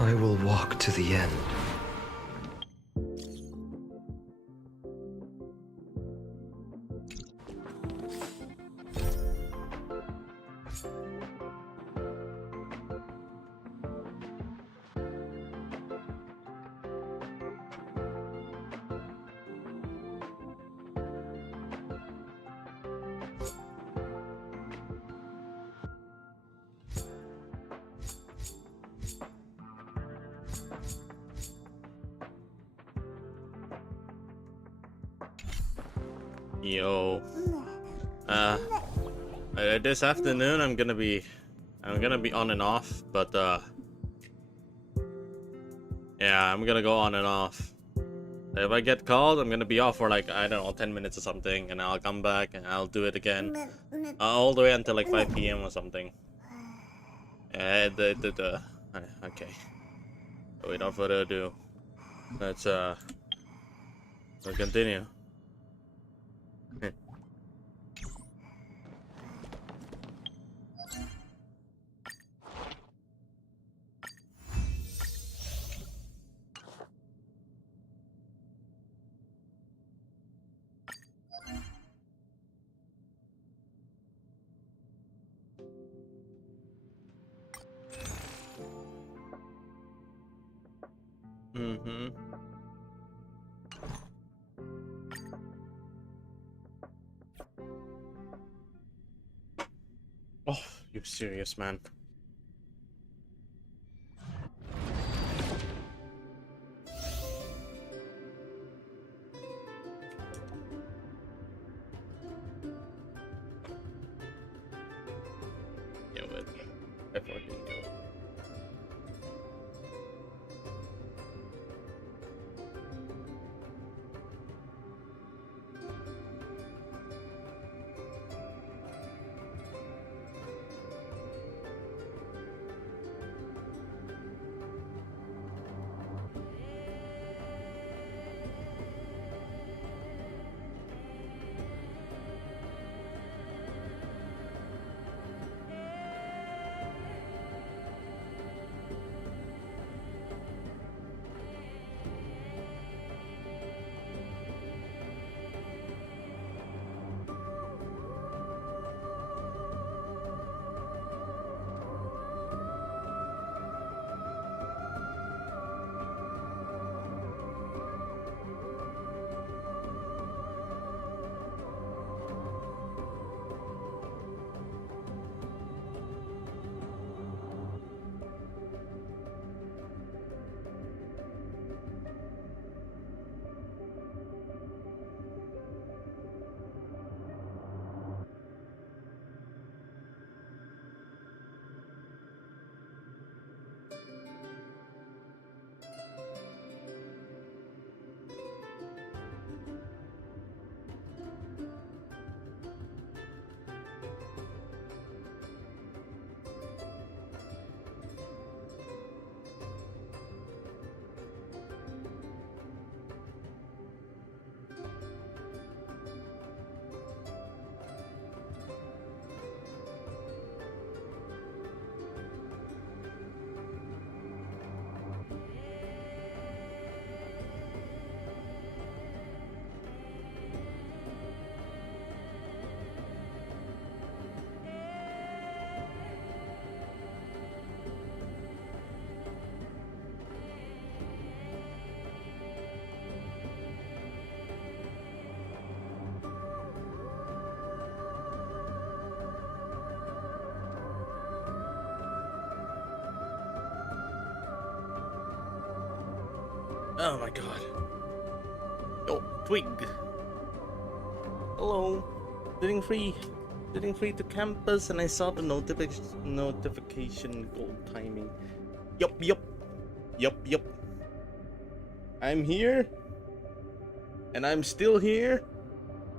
I will walk to the end. Yo, this afternoon I'm gonna be on and off, but yeah, I'm gonna go on and off. If I get called, I'm gonna be off for like, I don't know, 10 minutes or something, and I'll come back and I'll do it again, all the way until like 5 p.m. or something. Okay. Without further ado, let's continue. Oh, you serious, man? Yo, I fucking know. Oh my god. Yo, Twig. Hello. Sitting free to campus, and I saw the notification gold timing. Yup. I'm here. And I'm still here.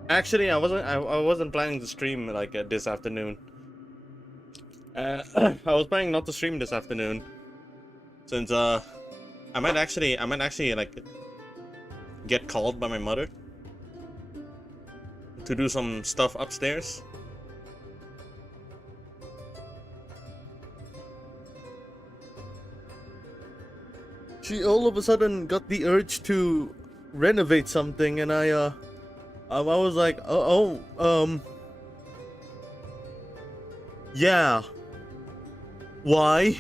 Actually, I wasn't planning to stream like this afternoon. I was planning not to stream this afternoon, since I might actually like get called by my mother to do some stuff upstairs. she all of a sudden got the urge to renovate something, and I was like, yeah. Why?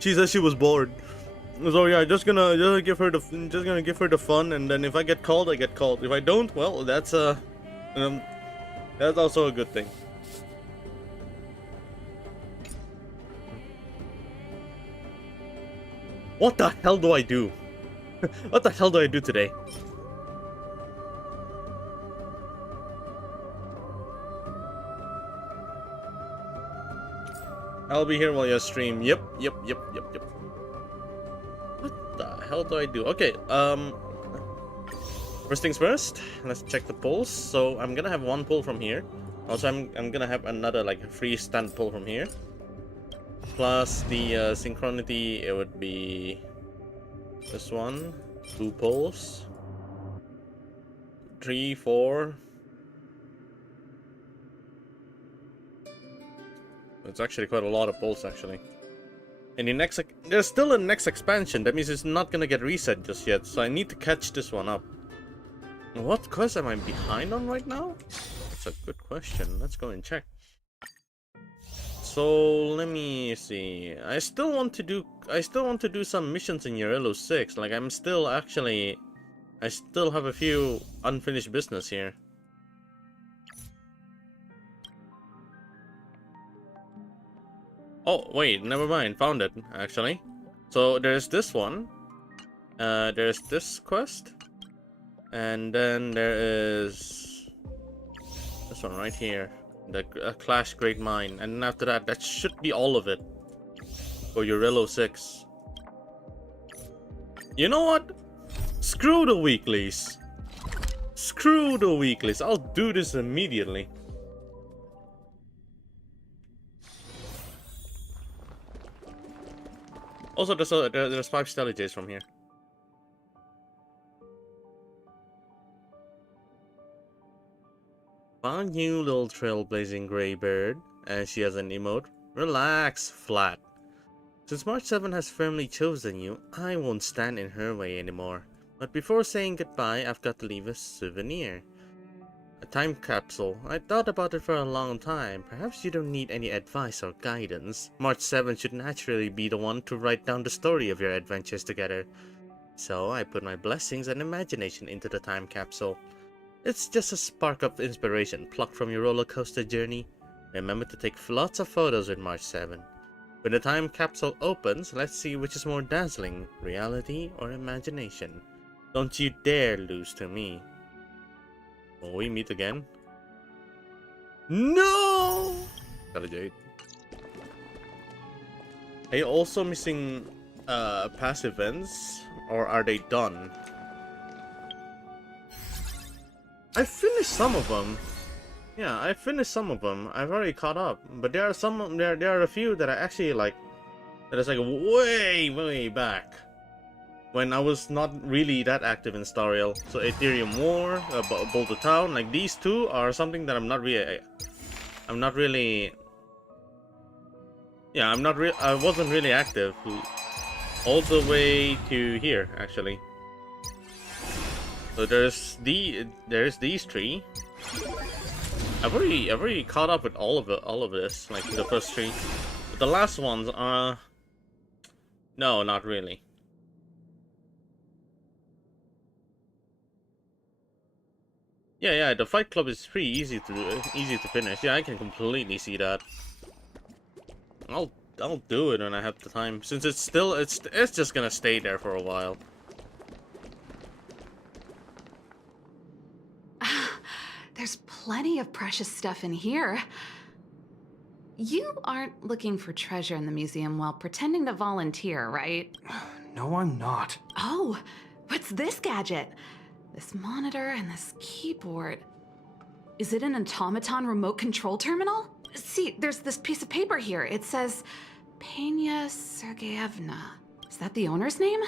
She said she was bored. So yeah, just gonna give her the fun, and then if I get called, I get called. If I don't, well, that's also a good thing. What the hell do I do? What the hell do I do today? I'll be here while you stream. Yep. What the hell do I do? Okay, first things first, let's check the pulls. So I'm gonna have one pull from here. Also, I'm gonna have another like free stand pull from here. Plus the synchronity, it would be this one, 2 pulls, 3, 4. It's actually quite a lot of pulls actually. And there's still a next expansion. That means it's not gonna get reset just yet. So I need to catch this one up. What quest am I behind on right now? That's a good question. Let's go and check. So let me see. I still want to do some missions in Yarelo 6. Like I still have a few unfinished business here. Oh wait, never mind. Found it actually. So there's this one. There's this quest, and then there is this one right here. The Clash Great Mine, and then after that, that should be all of it for Yarelo 6. You know what? Screw the weeklies. Screw the weeklies. I'll do this immediately. Also, there's 5 Stellar Jades from here. Found you, little trailblazing gray bird. And she has an emote. Relax, Flat. Since March 7 has firmly chosen you, I won't stand in her way anymore. But before saying goodbye, I've got to leave a souvenir. A time capsule. I thought about it for a long time. Perhaps you don't need any advice or guidance. March 7 should naturally be the one to write down the story of your adventures together. So I put my blessings and imagination into the time capsule. It's just a spark of inspiration plucked from your roller coaster journey. Remember to take lots of photos with March 7. When the time capsule opens, let's see which is more dazzling, reality or imagination. Don't you dare lose to me. Will we meet again? No! Got a Jade. Are you also missing past events, or are they done? I finished some of them. Yeah, I finished some of them. I've already caught up, but there are a few that I actually like. That is like way back when I was not really that active in Stariel. So Ethereum War, Boulder Town, like these two are something that I wasn't really active all the way to here actually. So there's these 3. I've already caught up with all of this, like the first 3. But the last ones are no, not really. Yeah, the Fight Club is pretty easy to finish. Yeah, I can completely see that. I'll do it when I have the time, since it's just gonna stay there for a while. There's plenty of precious stuff in here. You aren't looking for treasure in the museum while pretending to volunteer, right? No, I'm not. Oh, what's this gadget? This monitor and this keyboard. Is it an automaton remote control terminal? See, there's this piece of paper here. It says Pena Sergeyevna. Is that the owner's name?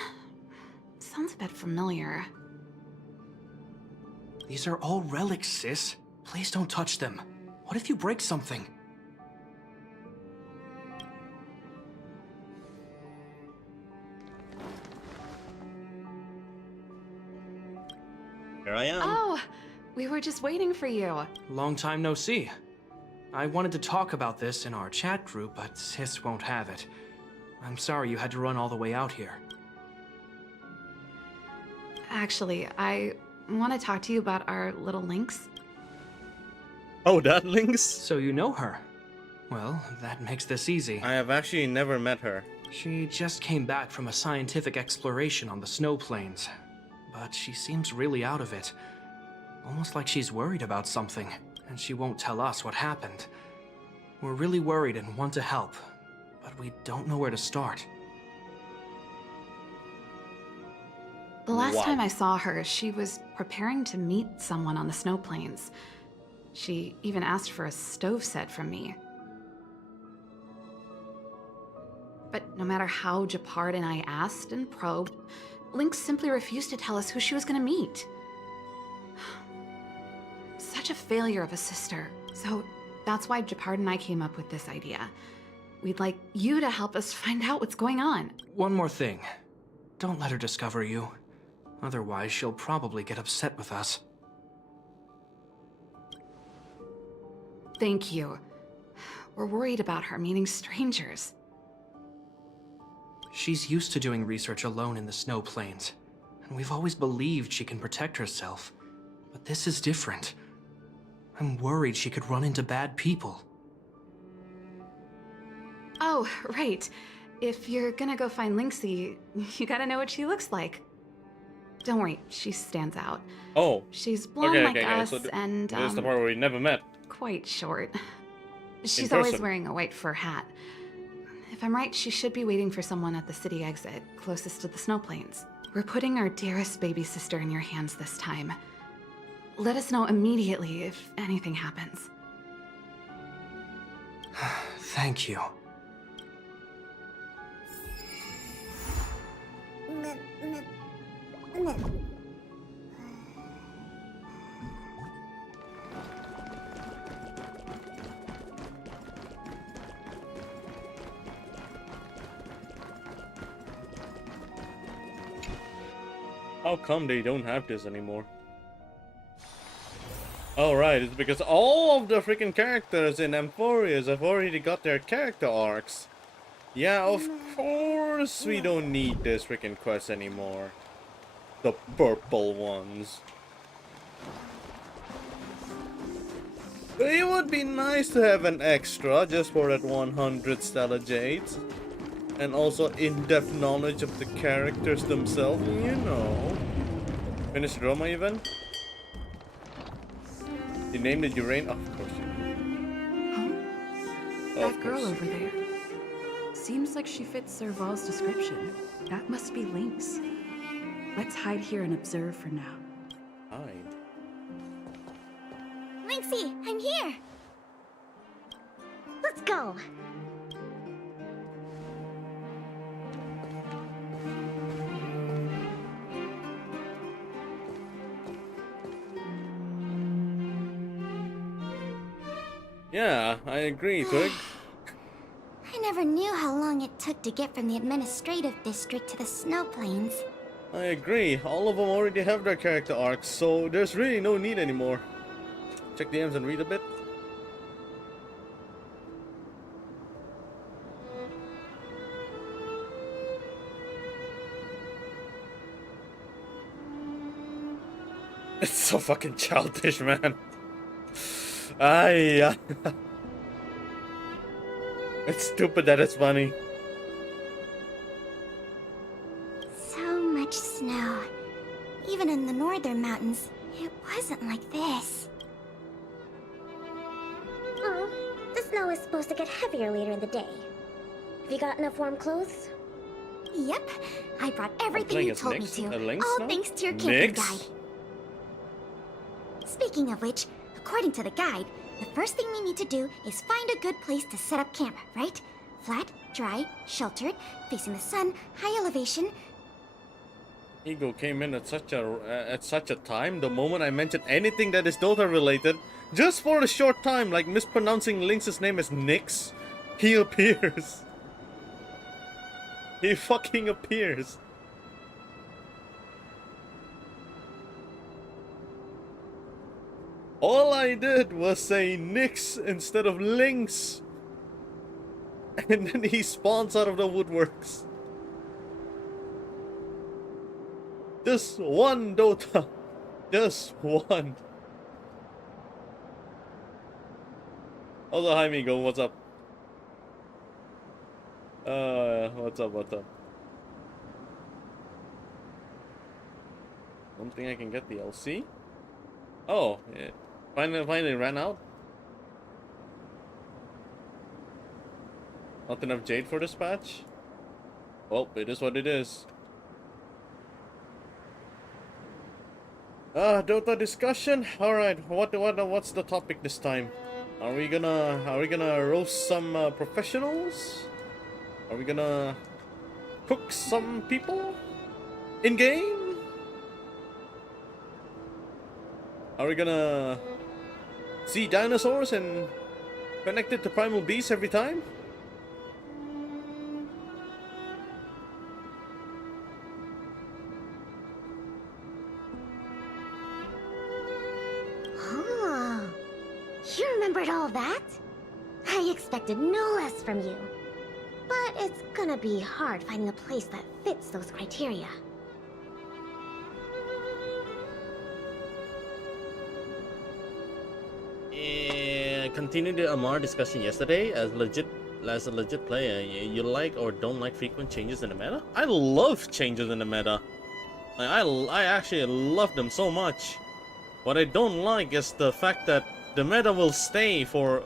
Sounds a bit familiar. These are all relics, sis. Please don't touch them. What if you break something? I am. Oh, we were just waiting for you. Long time no see. I wanted to talk about this in our chat group, but Sis won't have it. I'm sorry you had to run all the way out here. Actually, I want to talk to you about our little Lynx. Oh, that Lynx? So you know her? Well, that makes this easy. I have actually never met her. She just came back from a scientific exploration on the snow plains. But she seems really out of it. Almost like she's worried about something, and she won't tell us what happened. We're really worried and want to help, but we don't know where to start. The last Wow. time I saw her, she was preparing to meet someone on the snow plains. She even asked for a stove set from me. But no matter how Japard and I asked and probed, Lynx simply refused to tell us who she was going to meet. Such a failure of a sister. So that's why Japard and I came up with this idea. We'd like you to help us find out what's going on. One more thing. Don't let her discover you. Otherwise, she'll probably get upset with us. Thank you. We're worried about her meeting strangers. She's used to doing research alone in the snow plains, and we've always believed she can protect herself. But this is different. I'm worried she could run into bad people. Oh, right. If you're gonna go find Lynxie, you gotta know what she looks like. Don't worry, she stands out. Oh. She's blonde like us So and, this is the part where we never met. quite short. She's person. always wearing a white fur hat. If I'm right, she should be waiting for someone at the city exit, closest to the snow plains. We're putting our dearest baby sister in your hands this time. Let us know immediately if anything happens. Thank you. How come they don't have this anymore? Oh right, it's because all of the freaking characters in Amphorius have already got their character arcs. Yeah, of course we don't need this freaking quest anymore. The purple ones. It would be nice to have an extra just for that 100 Stella Jades. And also in-depth knowledge of the characters themselves, you know. Finished Roma even? You named it Urane? Of course you did. That girl over there. Seems like she fits Serval's description. That must be Lynx. Let's hide here and observe for now. Hide. Lynxie, I'm here! Let's go! Yeah, I agree, Twig. I never knew how long it took to get from the administrative district to the snow plains. I agree. All of them already have their character arcs, so there's really no need anymore. Check the DMs and read a bit. It's so fucking childish, man. Ay, it's stupid that it's funny. So much snow. Even in the northern mountains, it wasn't like this. Oh, the snow is supposed to get heavier later in the day. Have you got enough warm clothes? Yep, I brought everything you told me Lynx? to. A Lynx All now? thanks to your camping Lynx? guide. Speaking of which, according to the guide, the first thing we need to do is find a good place to set up camp, right? Flat, dry, sheltered, facing the sun, high elevation. Ego came in at such a time. The moment I mentioned anything that is Dota related, just for a short time, like mispronouncing Lynx's name as Nyx, he appears. He fucking appears. All I did was say Nyx instead of Lynx. And then he spawns out of the woodworks. Just one, Dota. Just one. Also, hi Migo, what's up? What's up? Don't think I can get the LC? Oh, yeah. Finally ran out? Not enough Jade for this patch? Well, it is what it is. Dota discussion? Alright, what's the topic this time? Are we gonna roast some professionals? Are we gonna cook some people? In game? Are we gonna see dinosaurs and connect it to primal beasts every time? Oh, you remembered all that? I expected no less from you. But it's gonna be hard finding a place that fits those criteria. Continue the Amar discussion yesterday. As a legit player, you like or don't like frequent changes in the meta? I love changes in the meta. Like, I actually love them so much. What I don't like is the fact that the meta will stay for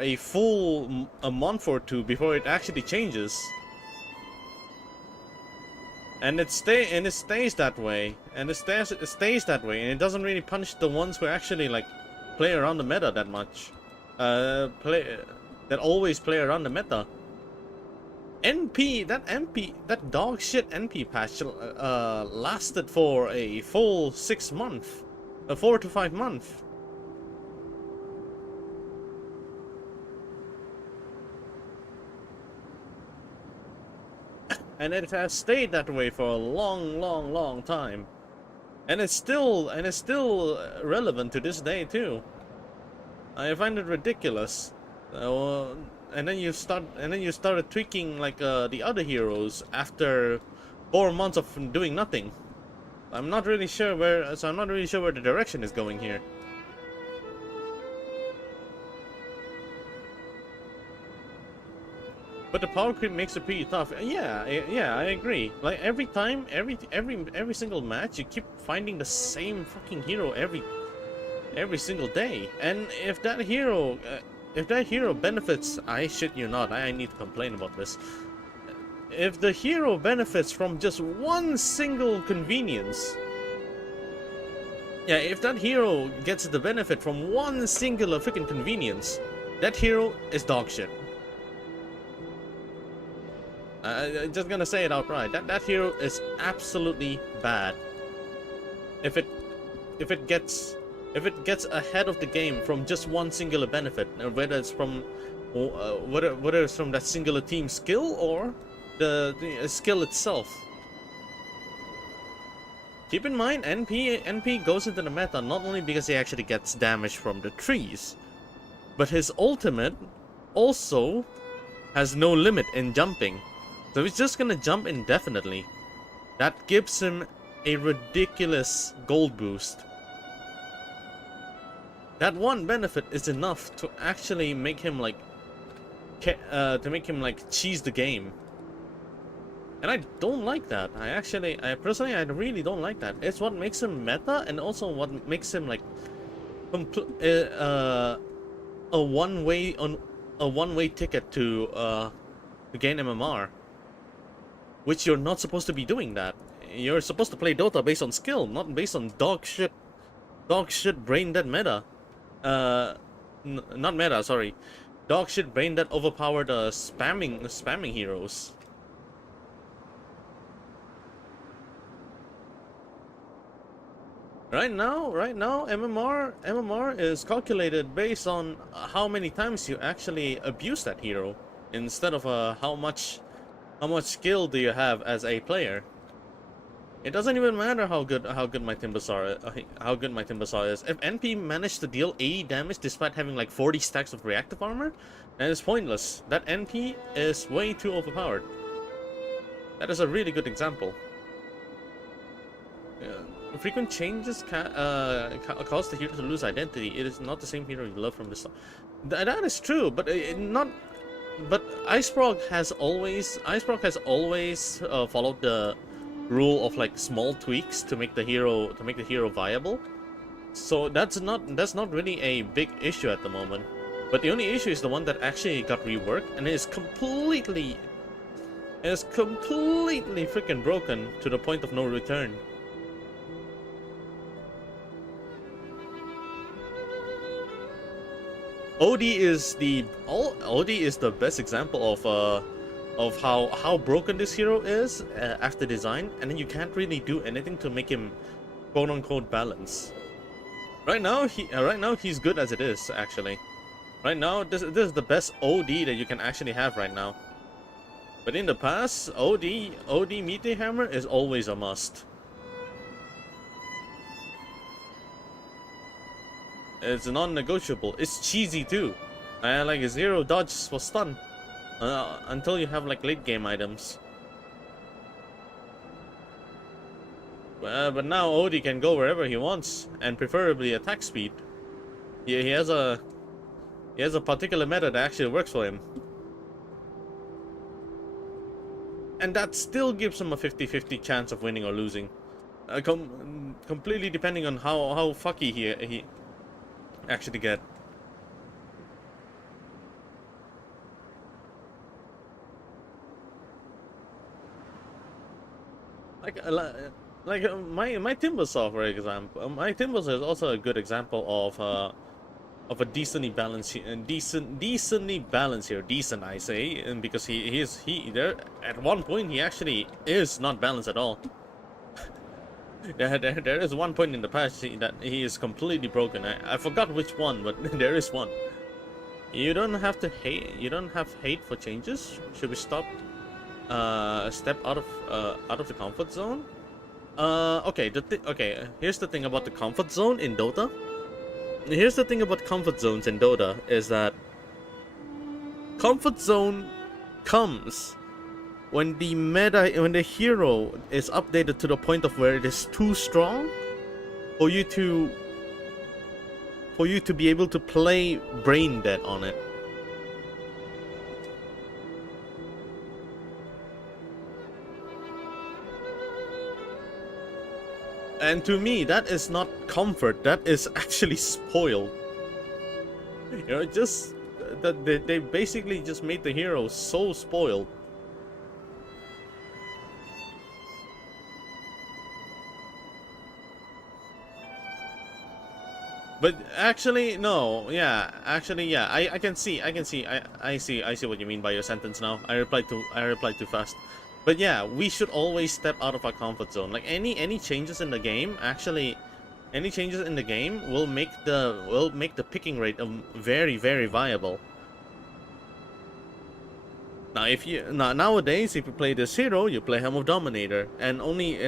a full month or two before it actually changes. And it stays that way, and it stays that way, and it doesn't really punish the ones who actually like play around the meta that much, that always play around the meta. That dog shit NP patch lasted for a full 6 months, 4 to 5 months. And it has stayed that way for a long time, and it's still relevant to this day too. I find it ridiculous. And then you started tweaking like the other heroes after 4 months of doing nothing. I'm not really sure where the direction is going here. But the power creep makes it pretty tough. Yeah, I agree. Like every time, every single match, you keep finding the same fucking hero every single day. And if that hero benefits, I shit you not, I need to complain about this. If the hero benefits from just one single convenience, yeah, if that hero gets the benefit from one singular freaking convenience, that hero is dog shit. I'm just gonna say it outright. That hero is absolutely bad. If it gets ahead of the game from just one singular benefit, whether it's from that singular team skill or the skill itself. Keep in mind, NP goes into the meta not only because he actually gets damage from the trees, but his ultimate also has no limit in jumping. So he's just gonna jump indefinitely. That gives him a ridiculous gold boost. That one benefit is enough to actually make him like cheese the game. And I don't like that. I personally really don't like that. It's what makes him meta, and also what makes him like a one-way ticket to gain MMR. Which you're not supposed to be doing that. You're supposed to play Dota based on skill, not based on dog shit brain dead meta. Not meta, sorry. Dog shit brain dead overpowered spamming heroes. Right now, MMR is calculated based on how many times you actually abuse that hero, instead of how much skill do you have as a player. It doesn't even matter how good my Timbersaw is. If NP managed to deal 80 damage despite having like 40 stacks of reactive armor, then it's pointless. That NP is way too overpowered. That is a really good example. Frequent changes cause the hero to lose identity. It is not the same hero you love from the start. That is true, but not. But Iceprog has always followed the rule of like small tweaks to make the hero viable. So that's not really a big issue at the moment. But the only issue is the one that actually got reworked, and it is completely freaking broken to the point of no return. OD is the best example of how broken this hero is after design, and then you can't really do anything to make him quote unquote balance. Right now he's good as it is. Actually, right now this is the best OD that you can actually have right now. But in the past, OD Meteor Hammer is always a must. It's non-negotiable. It's cheesy too. Like a 0 dodge for stun until you have like late game items. But now Odie can go wherever he wants, and preferably attack speed. He has a particular meta that actually works for him, and that still gives him a 50-50 chance of winning or losing. Completely depending on how fucky he actually get. Like my Timbersaw, for example. My Timbersaw is also a good example of a decently balanced here. Decent, I say, and because he there at one point he actually is not balanced at all. There is one point in the past that he is completely broken. I forgot which one, but there is one. You don't have to hate. You don't have hate for changes. Should we step out of the comfort zone? Okay. Here's the thing about the comfort zone in Dota. Here's the thing about comfort zones in Dota is that comfort zone comes when the hero is updated to the point of where it is too strong for you to be able to play brain dead on it. And to me, that is not comfort, that is actually spoiled. You know, just that they basically just made the hero so spoiled. But actually, no, yeah, actually, yeah, I see what you mean by your sentence now. I replied too fast. But yeah, we should always step out of our comfort zone. Like any changes in the game, actually, any changes in the game will make the picking rate very, very viable. Now nowadays, if you play this hero, you play Helm of Dominator, and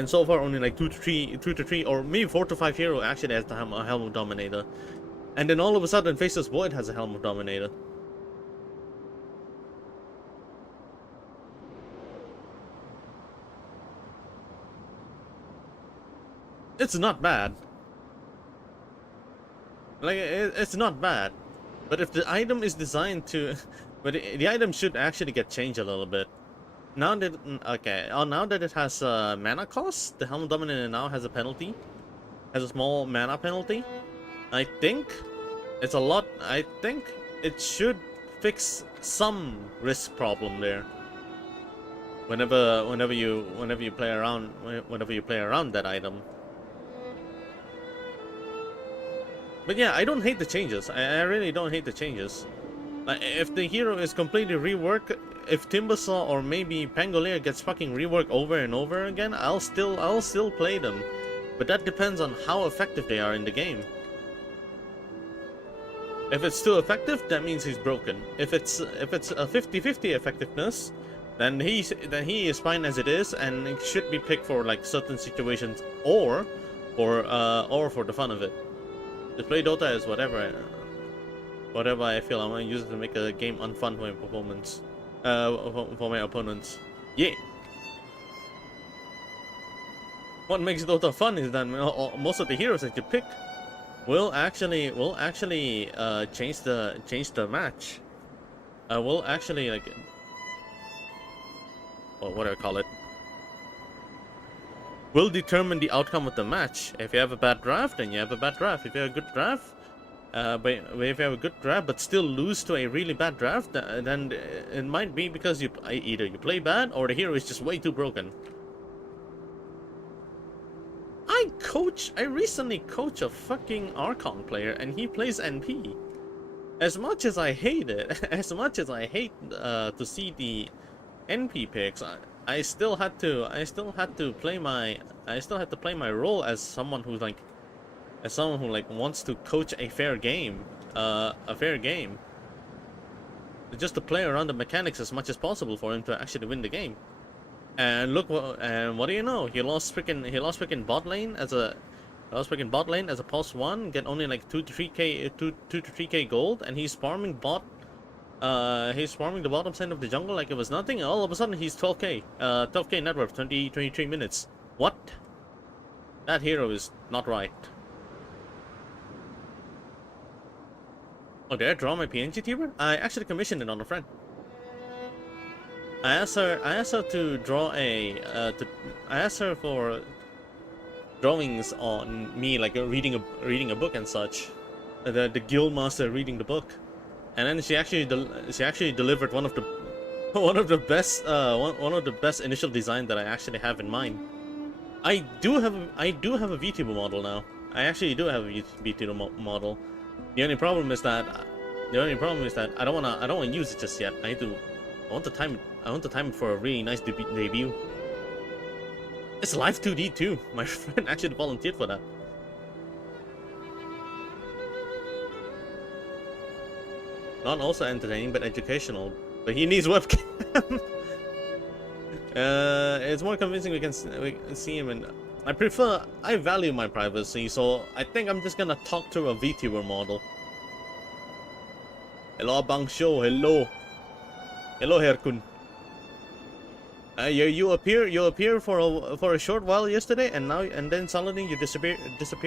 so far only like 2 to 3, or maybe 4 to 5 hero actually has the Helm of Dominator, and then all of a sudden, Faceless Void has a Helm of Dominator. It's not bad. Like it's not bad, but if the item is designed to, but the item should actually get changed a little bit. Now that now that it has mana cost, the Helm of Dominator now has a penalty, has a small mana penalty. I think it's a lot. I think it should fix some risk problem there. Whenever you play around that item. But yeah, I don't hate the changes. I really don't hate the changes. Like, if the hero is completely reworked, if Timbersaw or maybe Pangolier gets fucking reworked over and over again, I'll still play them. But that depends on how effective they are in the game. If it's still effective, that means he's broken. If it's a 50-50 effectiveness, then he is fine as it is, and it should be picked for like certain situations, or for the fun of it. To play Dota is whatever I feel I want to use it to make a game unfun for my performance, for my opponents. Yeah. What makes Dota fun is that most of the heroes that you pick will actually change the match. Will actually like, or what do I call it? Will determine the outcome of the match. If you have a bad draft, then you have a bad draft. If you have a good draft, but if you have a good draft but still lose to a really bad draft, then it might be because either you play bad or the hero is just way too broken. I recently coach a fucking Archon player, and he plays NP. As much as I hate it, as much as I hate to see the NP picks, I still had to play my role as someone who wants to coach a fair game, just to play around the mechanics as much as possible for him to actually win the game. And look, and what do you know? He lost freaking bot lane as a pulse 1, get only like 2 to 3k gold, and he's farming bot. He's farming the bottom side of the jungle like it was nothing, and all of a sudden he's 12k net worth, 23 minutes. What? That hero is not right. Oh, did I draw my PNG tuber? I actually commissioned it on a friend. I asked her to draw I asked her for drawings on me, like reading a book and such. The guild master reading the book, and then she actually delivered one of the best initial design that I actually have in mind. I do have a VTuber model now. I actually do have a VTuber model. The only problem is that I don't wanna use it just yet. I want to time it for a really nice debut. It's live 2D too. My friend actually volunteered for that. Not also entertaining, but educational. But he needs webcam. It's more convincing we can see him, and I value my privacy, so I think I'm just gonna talk to a VTuber model. Hello, Bang Show. Hello, Herkun. You appear for a short while yesterday, and then suddenly you disappear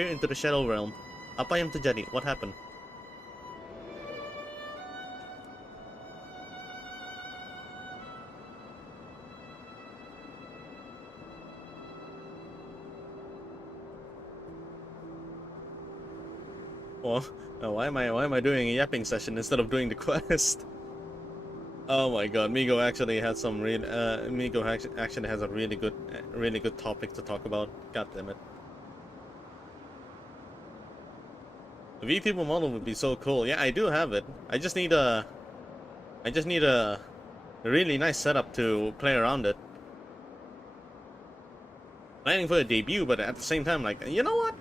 into the shadow realm. Apa yang terjadi? What happened? Well, why am I doing a yapping session instead of doing the quest? Oh my god, Migo actually has actually has a really good topic to talk about. God damn it. The VTuber model would be so cool. Yeah, I do have it. I just need a really nice setup to play around it. Planning for a debut, but at the same time, like, you know what?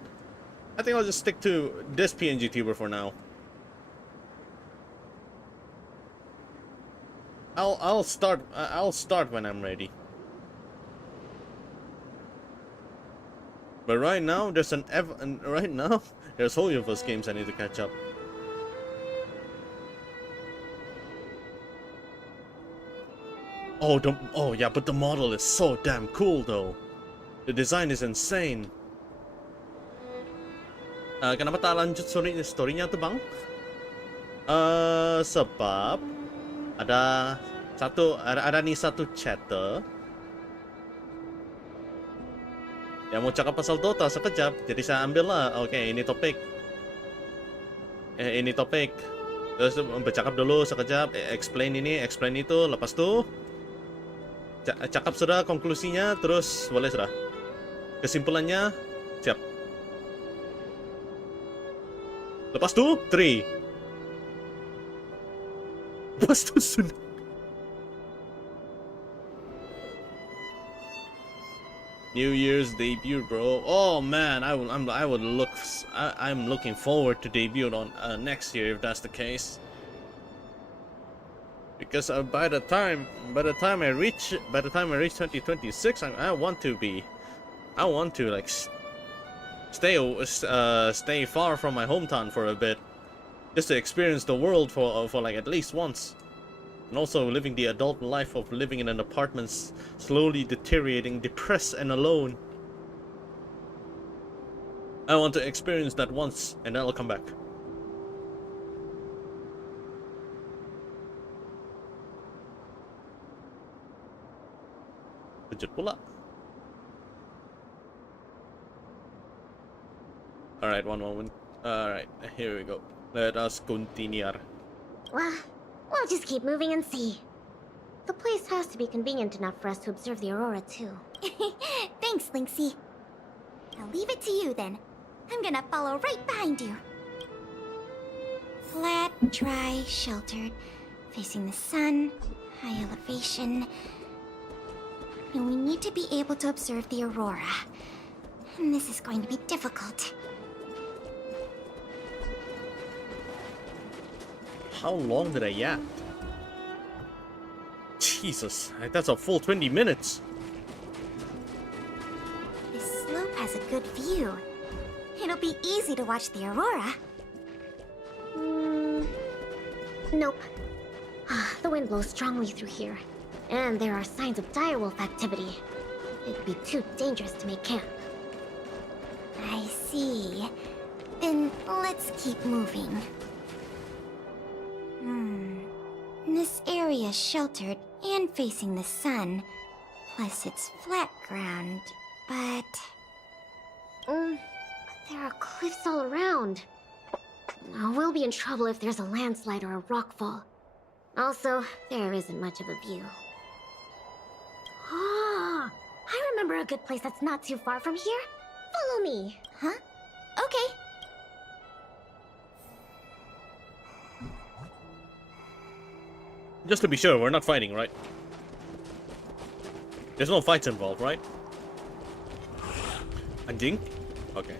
I think I'll just stick to this PNG tuber for now. I'll start when I'm ready. But right now there's there's Hoyoverse games I need to catch up. Oh yeah, but the model is so damn cool though. The design is insane. Kenapa tak lanjut story-nya tuh, Bang? Sebab ada nih satu chatter yang mau cakap pasal Dota sekejap, jadi saya ambil lah. Oke, ini topik. Terus bercakap dulu sekejap, explain ini, explain itu, lepas tuh cakap sudah konklusinya, terus boleh sudah. Kesimpulannya siap. Lepas tuh 3. Lepas tuh sudah. New Year's debut, bro. Oh man, I'm looking forward to debut on next year if that's the case. Because by the time I reach 2026, I want to like stay far from my hometown for a bit, just to experience the world for like at least once, and also living the adult life of living in an apartment, slowly deteriorating, depressed and alone. I want to experience that once, and then I'll come back. Lanjut pula. Alright, one moment. Alright, here we go. Let us continue. Well, we'll just keep moving and see. The place has to be convenient enough for us to observe the aurora, too. Thanks, Lynxie. I'll leave it to you then. I'm gonna follow right behind you. Flat, dry, sheltered, facing the sun, high elevation. And we need to be able to observe the aurora. And this is going to be difficult. How long did I yap? Jesus, that's a full 20 minutes. This slope has a good view. It'll be easy to watch the aurora. Nope. The wind blows strongly through here. And there are signs of direwolf activity. It'd be too dangerous to make camp. I see. Then let's keep moving. This area is sheltered and facing the sun. Plus it's flat ground, but There are cliffs all around. We'll be in trouble if there's a landslide or a rockfall. Also, there isn't much of a view. Ah, I remember a good place that's not too far from here. Follow me. Huh? Okay. Just to be sure, we're not fighting, right? There's no fights involved, right? Anjing? Okay.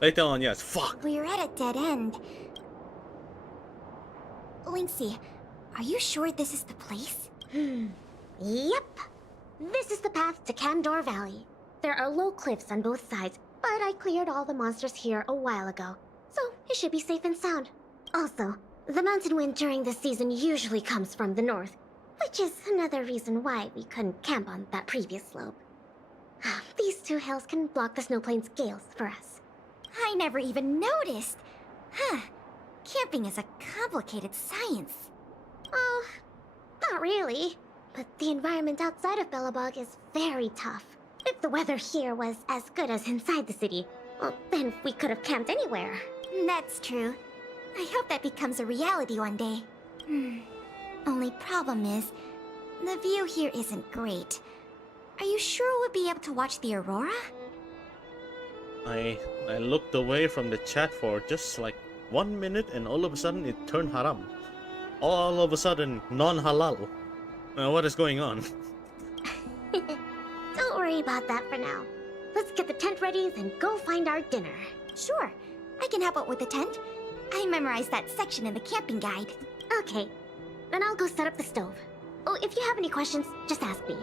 Later on, yes. Fuck! We're at a dead end. Lynxie, are you sure this is the place? Yep. This is the path to Candor Valley. There are low cliffs on both sides, but I cleared all the monsters here a while ago, so it should be safe and sound. Also, the mountain wind during this season usually comes from the north, which is another reason why we couldn't camp on that previous slope. These two hills can block the snowplains' gales for us. I never even noticed. Huh. Camping is a complicated science. Oh, not really. But the environment outside of Bellabog is very tough. If the weather here was as good as inside the city, well, then we could have camped anywhere. That's true. I hope that becomes a reality one day. Only problem is, the view here isn't great. Are you sure we'll be able to watch the aurora? I looked away from the chat for just like 1 minute, and all of a sudden it turned haram. All of a sudden, non-halal. What is going on? Don't worry about that for now. Let's get the tent ready, then go find our dinner. Sure. I can help out with the tent. I memorized that section in the camping guide. Okay, then I'll go set up the stove. Oh, if you have any questions, just ask me.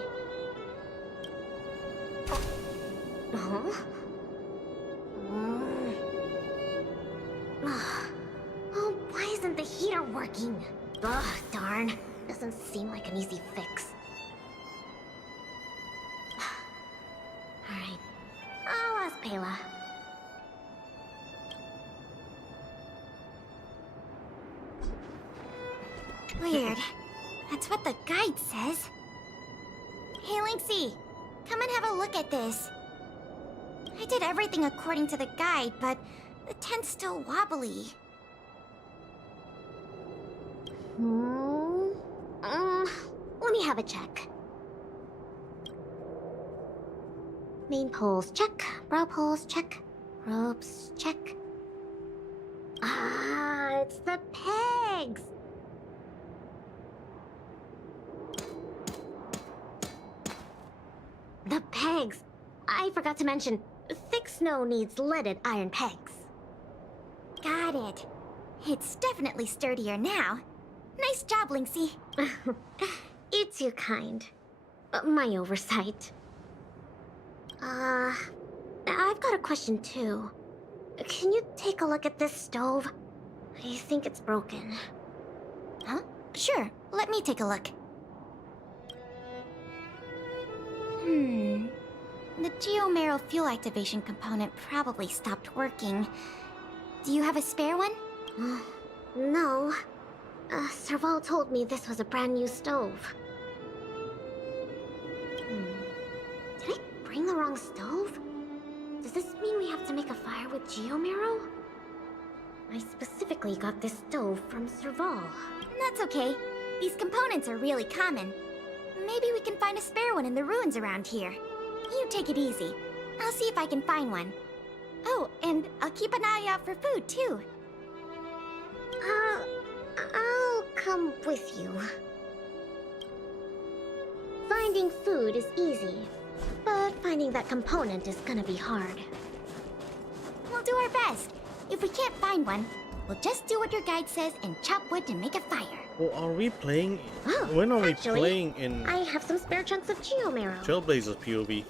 Huh? Oh, why isn't the heater working? Ugh, darn. Doesn't seem like an easy fix. Alright. I'll ask Pela. Weird. That's what the guide says. Hey, Lynxie, come and have a look at this. I did everything according to the guide, but the tent's still wobbly. Let me have a check. Main poles, check. Brow poles, check. Ropes, check. Ah, it's the pegs! The pegs! I forgot to mention, Thick snow needs leaded iron pegs. Got it. It's definitely sturdier now. Nice job, Linksy. It's too kind. My oversight. I've got a question too. Can you take a look at this stove? I think it's broken. Huh? Sure, let me take a look. The Geomero fuel activation component probably stopped working. Do you have a spare one? No. Serval told me this was a brand new stove. Did I bring the wrong stove? Does this mean we have to make a fire with Geomero? I specifically got this stove from Serval. That's okay. These components are really common. Maybe we can find a spare one in the ruins around here. You take it easy. I'll see if I can find one. Oh, and I'll keep an eye out for food, too. I'll come with you. Finding food is easy, but finding that component is gonna be hard. We'll do our best. If we can't find one, we'll just do what your guide says and chop wood to make a fire. Well, are we playing? Oh, when are actually, we playing in I have some spare chunks of Geomero. Trailblazers POV?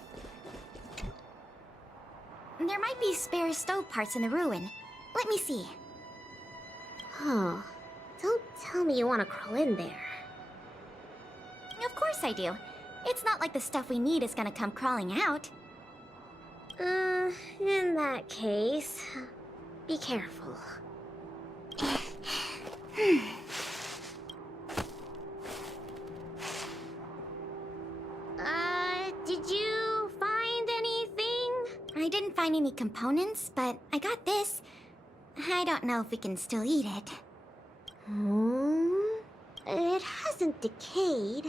There might be spare stove parts in the ruin. Let me see. Oh, don't tell me you want to crawl in there. Of course I do. It's not like the stuff we need is gonna come crawling out. In that case, be careful. Did you find anything? I didn't find any components, but I got this. I don't know if we can still eat it. It hasn't decayed.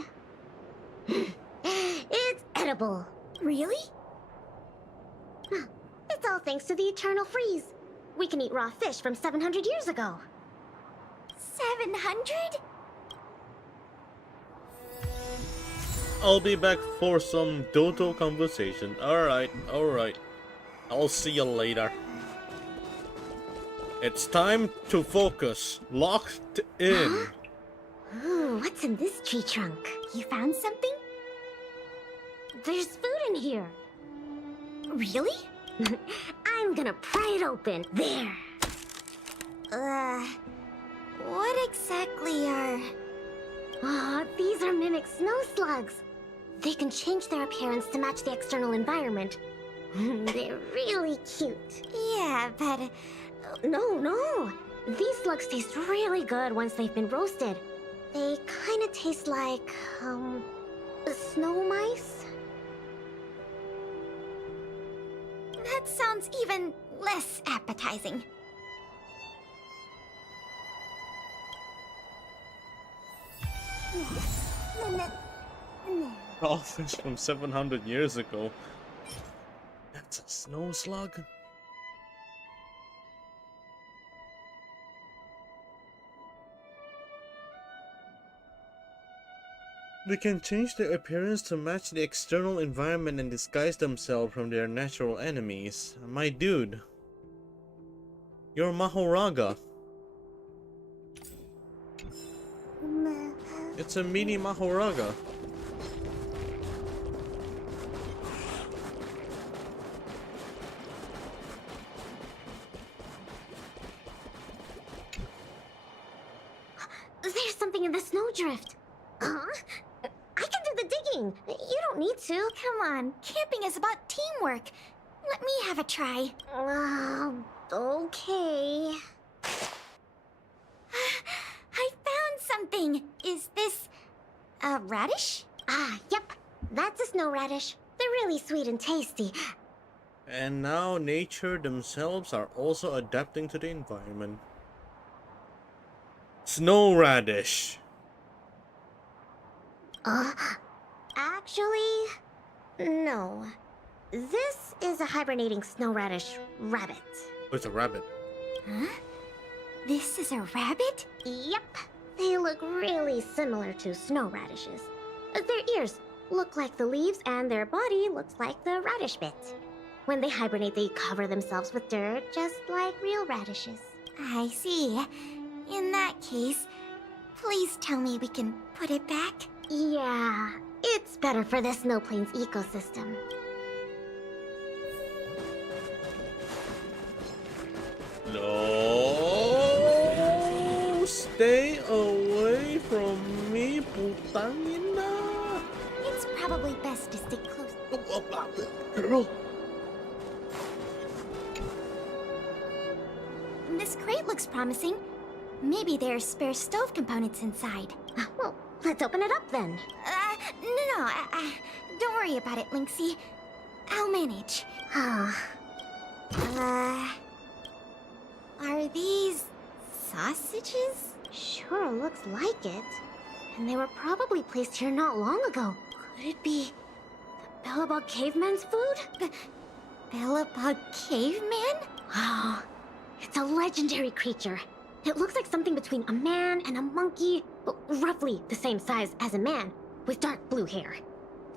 It's edible. Really? It's all thanks to the eternal freeze. We can eat raw fish from 700 years ago. 700? I'll be back for some Doto conversation. Alright. I'll see you later. It's time to focus. Locked in. Ooh, what's in this tree trunk? You found something? There's food in here. Really? I'm gonna pry it open. There. What exactly are... Oh, these are mimic snow slugs. They can change their appearance to match the external environment. They're really cute. Yeah, but... No. These slugs taste really good once they've been roasted. They kind of taste like, snow mice? That sounds even less appetizing. Raw fish from 700 years ago. That's a snow slug? They can change their appearance to match the external environment and disguise themselves from their natural enemies. My dude. You're Mahoraga. It's a mini Mahoraga. There's something in the snowdrift. Huh? I can do the digging. You don't need to. Come on, camping is about teamwork. Let me have a try. Okay. I found something. Is this a radish? Yep. That's a snow radish. They're really sweet and tasty. And now nature themselves are also adapting to the environment. Snow radish. Actually, no. This is a hibernating snow radish rabbit. Oh, it's a rabbit. Huh? This is a rabbit? Yep. They look really similar to snow radishes. Their ears look like the leaves and their body looks like the radish bit. When they hibernate, they cover themselves with dirt, just like real radishes. I see. In that case, please tell me we can put it back. Yeah, it's better for the Snow Plains ecosystem. No, stay away from me, putangina. It's probably best to stick close. Girl. This crate looks promising. Maybe there's spare stove components inside. Well, let's open it up then. No. Don't worry about it, Lynxie. I'll manage. Are these sausages? Sure looks like it. And they were probably placed here not long ago. Could it be the Bellabog caveman's food? Bellabog caveman? Oh, it's a legendary creature. It looks like something between a man and a monkey, but roughly the same size as a man, with dark blue hair.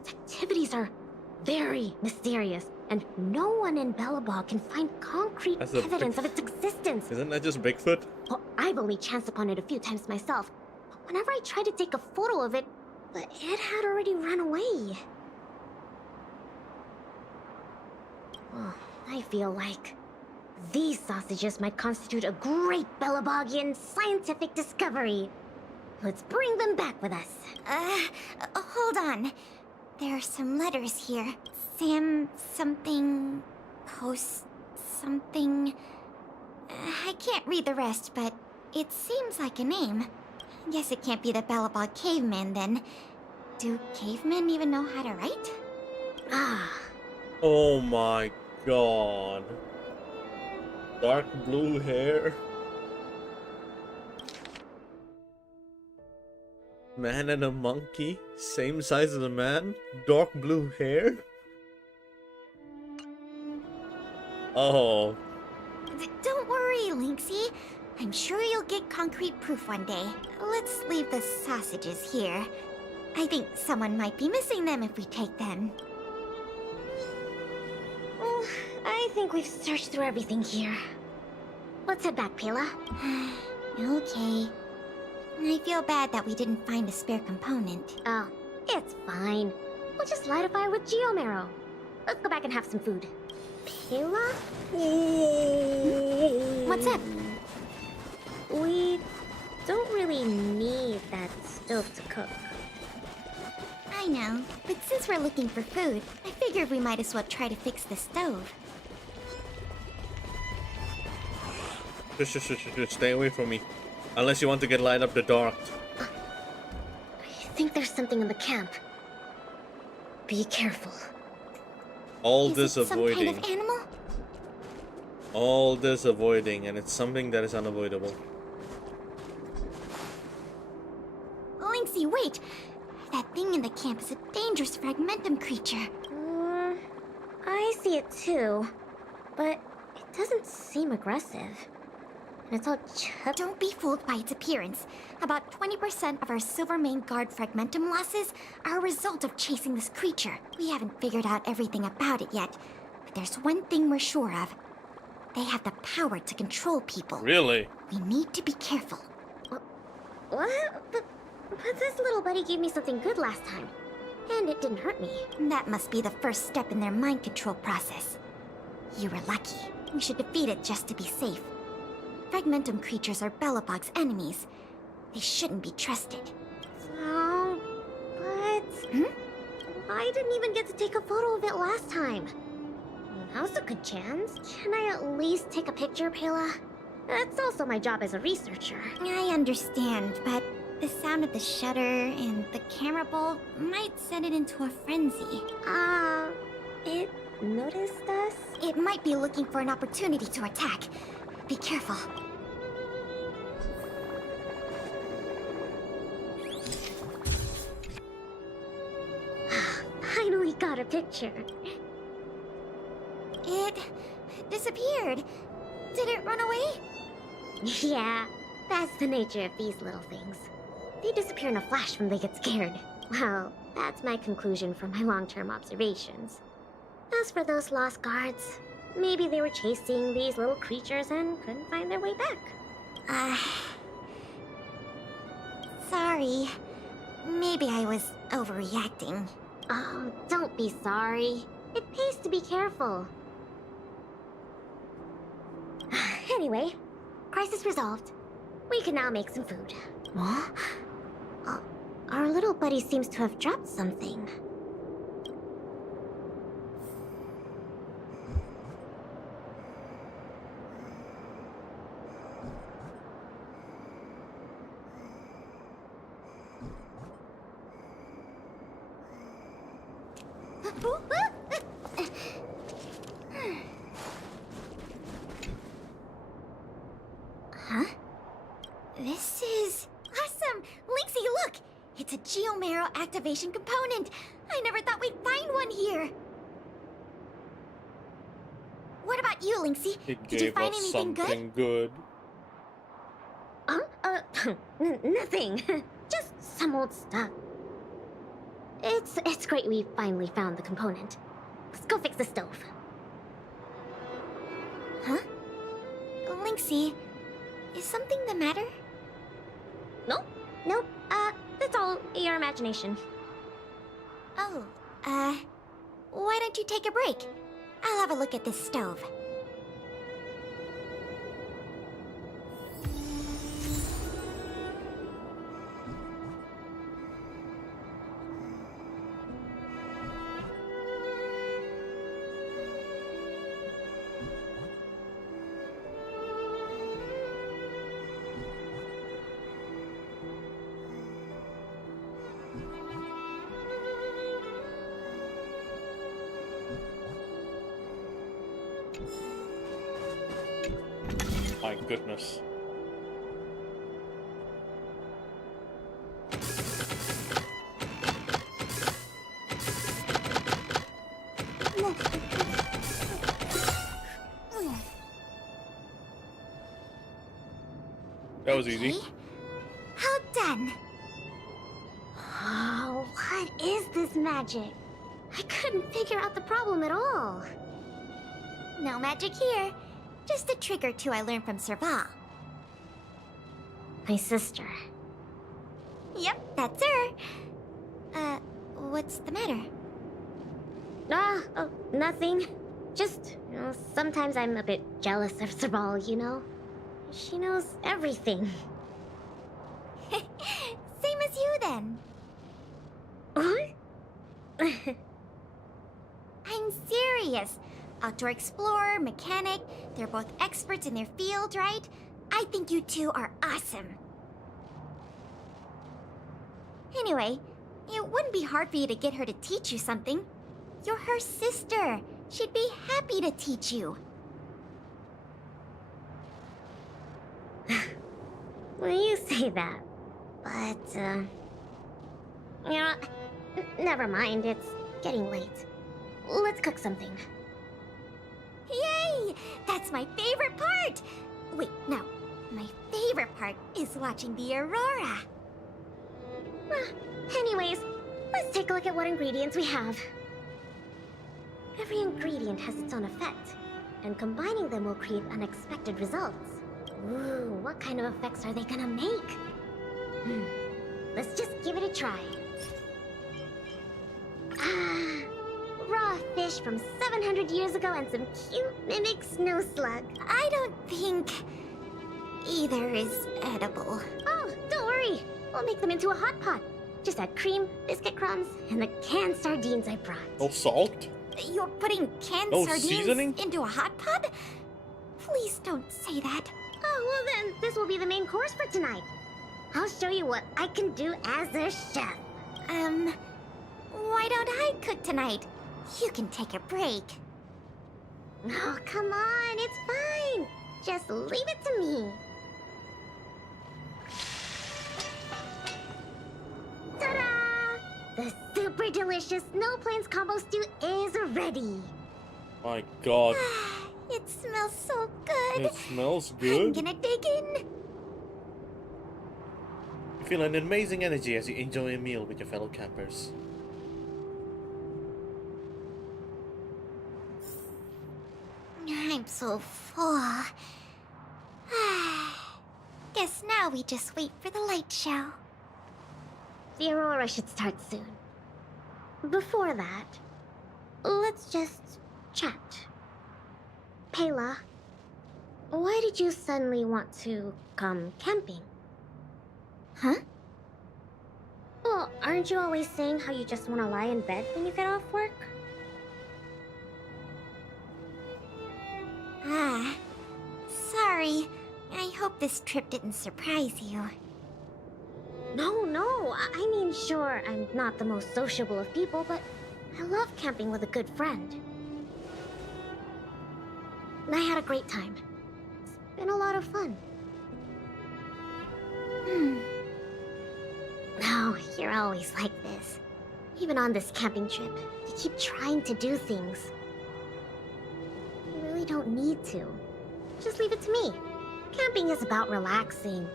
Its activities are very mysterious, and no one in Bellabog can find concrete That's a evidence big- of its existence. Isn't that just Bigfoot? Well, I've only chanced upon it a few times myself, but whenever I tried to take a photo of it, it had already run away. Oh, I feel like these sausages might constitute a great Bellabogian scientific discovery. Let's bring them back with us. Hold on. There are some letters here. Sam something... Post something... I can't read the rest, but it seems like a name. Guess it can't be the Bellabog caveman then. Do cavemen even know how to write? Ah, Oh my god. Dark blue hair. Man and a monkey, same size as a man, dark blue hair. Oh, Don't worry, Lynxie. I'm sure you'll get concrete proof one day. Let's leave the sausages here. I think someone might be missing them if we take them. well, I think we've searched through everything here. Let's head back, Pela. Okay. I feel bad that we didn't find a spare component. Oh, it's fine. We'll just light a fire with Geomarrow. Let's go back and have some food. Pela? What's up? We don't really need that stove to cook. I know, but since we're looking for food, I figured we might as well try to fix the stove. Just stay away from me. Unless you want to get light up the dark. I think there's something in the camp. Be careful. All Is this it some avoiding. kind of animal? All this avoiding, and it's something that is unavoidable. Lynxie, wait! That thing in the camp is a dangerous fragmentum creature. I see it too. But it doesn't seem aggressive. And it's all chubby. Don't be fooled by its appearance. About 20% of our Silvermane Guard fragmentum losses are a result of chasing this creature. We haven't figured out everything about it yet, but there's one thing we're sure of. They have the power to control people. Really? We need to be careful. What? But this little buddy gave me something good last time. And it didn't hurt me. That must be the first step in their mind control process. You were lucky. We should defeat it just to be safe. Fragmentum creatures are Bellabog's enemies. They shouldn't be trusted. Oh, but... I didn't even get to take a photo of it last time. Now's a good chance. Can I at least take a picture, Pela? That's also my job as a researcher. I understand, but the sound of the shutter and the camera bulb might send it into a frenzy. It noticed us? It might be looking for an opportunity to attack. Be careful. Finally got a picture. It disappeared. Did it run away? Yeah, that's the nature of these little things. They disappear in a flash when they get scared. Well, that's my conclusion from my long-term observations. As for those lost guards, maybe they were chasing these little creatures and couldn't find their way back. Sorry. Maybe I was overreacting. Oh, don't be sorry. It pays to be careful. Anyway, crisis resolved. We can now make some food. What? Our little buddy seems to have dropped something. Huh? This is awesome! Lynxie, look! It's a Geomarrow activation component! I never thought we'd find one here! What about you, Lynxie? It Did you gave find us anything good? something good. Nothing. Just some old stuff. It's great we finally found the component. Let's go fix the stove. Huh? Lynxie, is something the matter? Nope. That's all your imagination. Oh, why don't you take a break? I'll have a look at this stove. My goodness. That was easy. Okay. How done? Oh, what is this magic? I couldn't figure out the problem at all. No magic here. Just a trick or two I learned from Serval. My sister. Yep, that's her. What's the matter? Nothing. Just, sometimes I'm a bit jealous of Serval, you know? She knows everything. Same as you then. What? I'm serious. Outdoor explorer, mechanic, they're both experts in their field, right? I think you two are awesome. Anyway, it wouldn't be hard for you to get her to teach you something. You're her sister. She'd be happy to teach you. Well, you say that. But, never mind. It's getting late. Let's cook something. Yay! That's my favorite part! Wait, no. My favorite part is watching the aurora. Anyways, let's take a look at what ingredients we have. Every ingredient has its own effect, and combining them will create unexpected results. Ooh, what kind of effects are they gonna make? Let's just give it a try. Raw fish from 700 years ago and some cute mimic snow slug. I don't think either is edible. Oh, don't worry. We'll make them into a hot pot. Just add cream, biscuit crumbs, and the canned sardines I brought. No salt? You're putting canned No sardines seasoning? into a hot pot? Please don't say that. Oh, well then, this will be the main course for tonight. I'll show you what I can do as a chef. Why don't I cook tonight? You can take a break. Oh, come on, it's fine. Just leave it to me. Ta-da! The super delicious Snow Plains combo stew is ready. My god. It smells so good. It smells I'm good. gonna dig in. You feel an amazing energy as you enjoy a meal with your fellow campers. I'm so full. Guess now we just wait for the light show. The Aurora should start soon. Before that, let's just chat. Payla, why did you suddenly want to come camping? Huh? Well, aren't you always saying how you just want to lie in bed when you get off work? Sorry. I hope this trip didn't surprise you. No, I mean, sure, I'm not the most sociable of people, but I love camping with a good friend. And I had a great time. It's been a lot of fun. No, you're always like this. Even on this camping trip, you keep trying to do things. You really don't need to. Just leave it to me. Camping is about relaxing.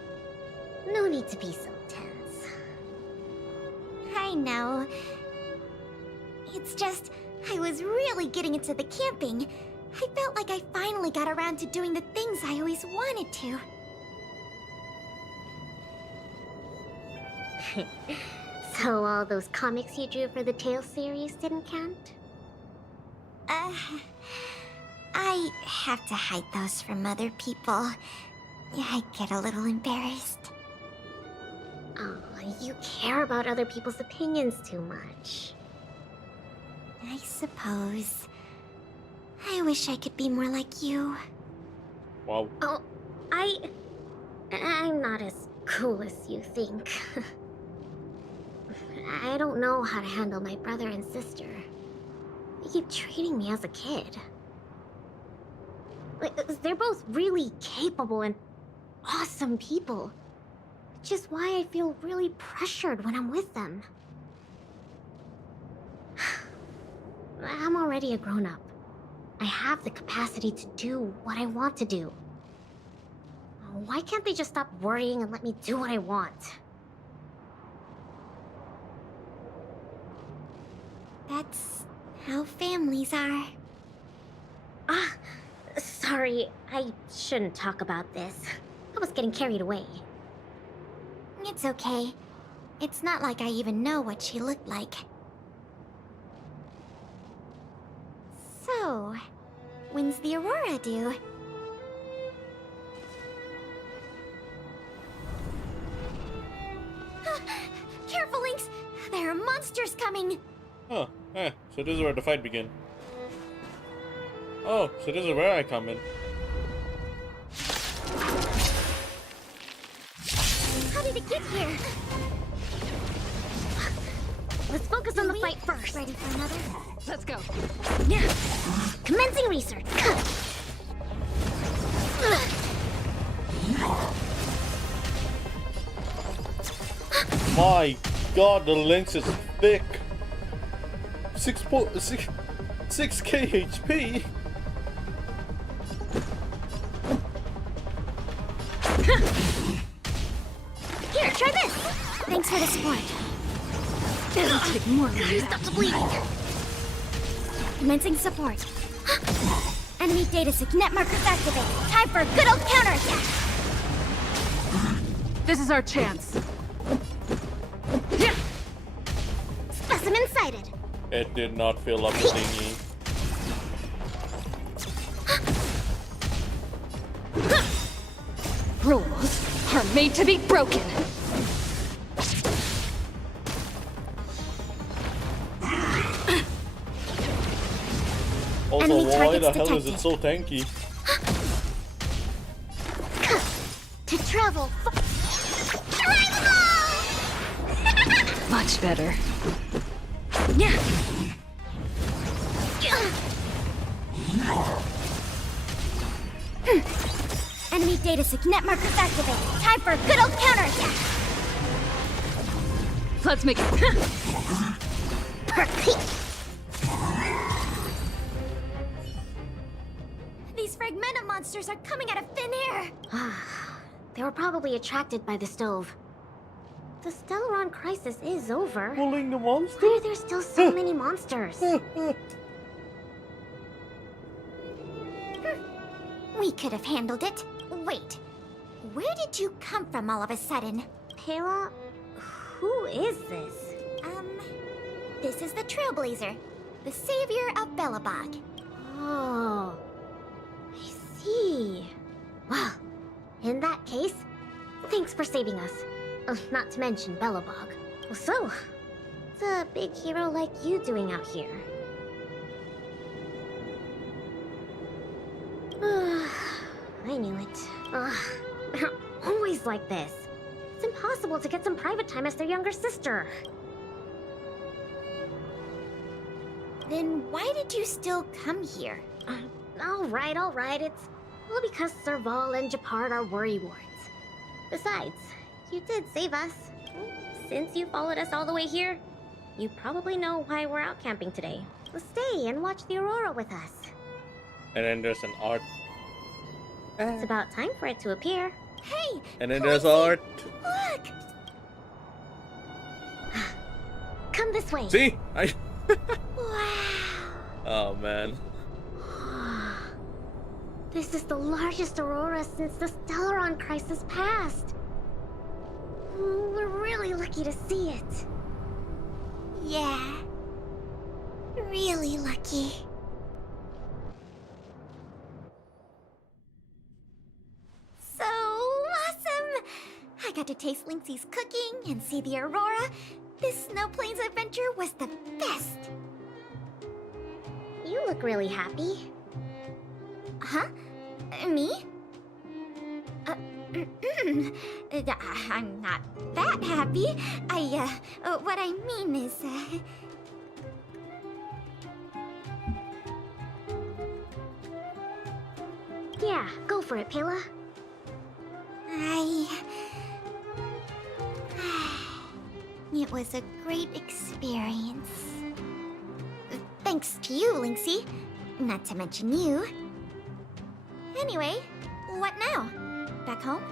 No need to be so tense. I know. It's just, I was really getting into the camping. I felt like I finally got around to doing the things I always wanted to. So all those comics you drew for the Tales series didn't count? I have to hide those from other people. I get a little embarrassed. Oh, you care about other people's opinions too much. I suppose. I wish I could be more like you. Wow. Oh, I'm not as cool as you think. I don't know how to handle my brother and sister. They keep treating me as a kid. They're both really capable and awesome people. Which is why I feel really pressured when I'm with them. I'm already a grown-up. I have the capacity to do what I want to do. Why can't they just stop worrying and let me do what I want? That's how families are. Sorry, I shouldn't talk about this. I was getting carried away. It's okay. It's not like I even know what she looked like. So, when's the Aurora due? Careful, Lynx! There are monsters coming! Oh, so this is where the fight begins. Oh, so this is where I come in. How did it get here? Let's focus on the fight first. Ready for another? Let's go. Commencing research. My god, the lynx is thick. 6k HP. Here, try this. Thanks for the support. It'll take more than that. Stop the bleeding. Commencing support. Enemy data sig net markers activated. Time for a good old counterattack. This is our chance. Specimen sighted. It did not fill up the thingy. Rules are made to be broken. Also, Enemy why targets the hell is detected. it so tanky? To travel. Much better. Enemy data sig net markers activated. Time for a good old counterattack. Let's make it. These fragmenta monsters are coming out of thin air. They were probably attracted by the stove. The Stellaron crisis is over. Pulling the monster? Why are there still so many monsters? We could have handled it. Wait, where did you come from all of a sudden? Pela, who is this? This is the Trailblazer, the savior of Belobog. Oh, I see. Well, in that case, thanks for saving us. Not to mention Belobog. So, what's a big hero like you doing out here? I knew it. They're always like this. It's impossible to get some private time as their younger sister. Then why did you still come here? All right. It's all because Serval and Japard are worrywarts. Besides, you did save us. Since you followed us all the way here, you probably know why we're out camping today. So stay and watch the aurora with us. And then there's an art. It's about time for it to appear. Hey! And then there's art. Look! Come this way. See? Wow! Oh man. This is the largest aurora since the Stellaron crisis passed. We're really lucky to see it. Yeah. Really lucky. So awesome! I got to taste Lynxie's cooking and see the aurora. This Snow Plains adventure was the best. You look really happy. Huh? Me? I'm not that happy. What I mean is, Yeah, go for it, Pela. It was a great experience. Thanks to you, Lynxie. Not to mention you. Anyway, what now? Back home?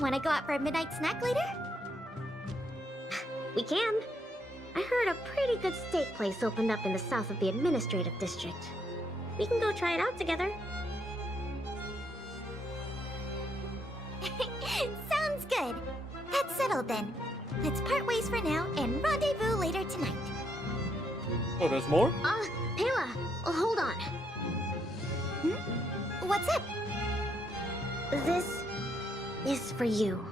Wanna go out for a midnight snack later? We can. I heard a pretty good steak place opened up in the south of the administrative district. We can go try it out together. Sounds good. That's settled then. Let's part ways for now and rendezvous later tonight. Oh, there's more? Pela, hold on. What's up? This is for you.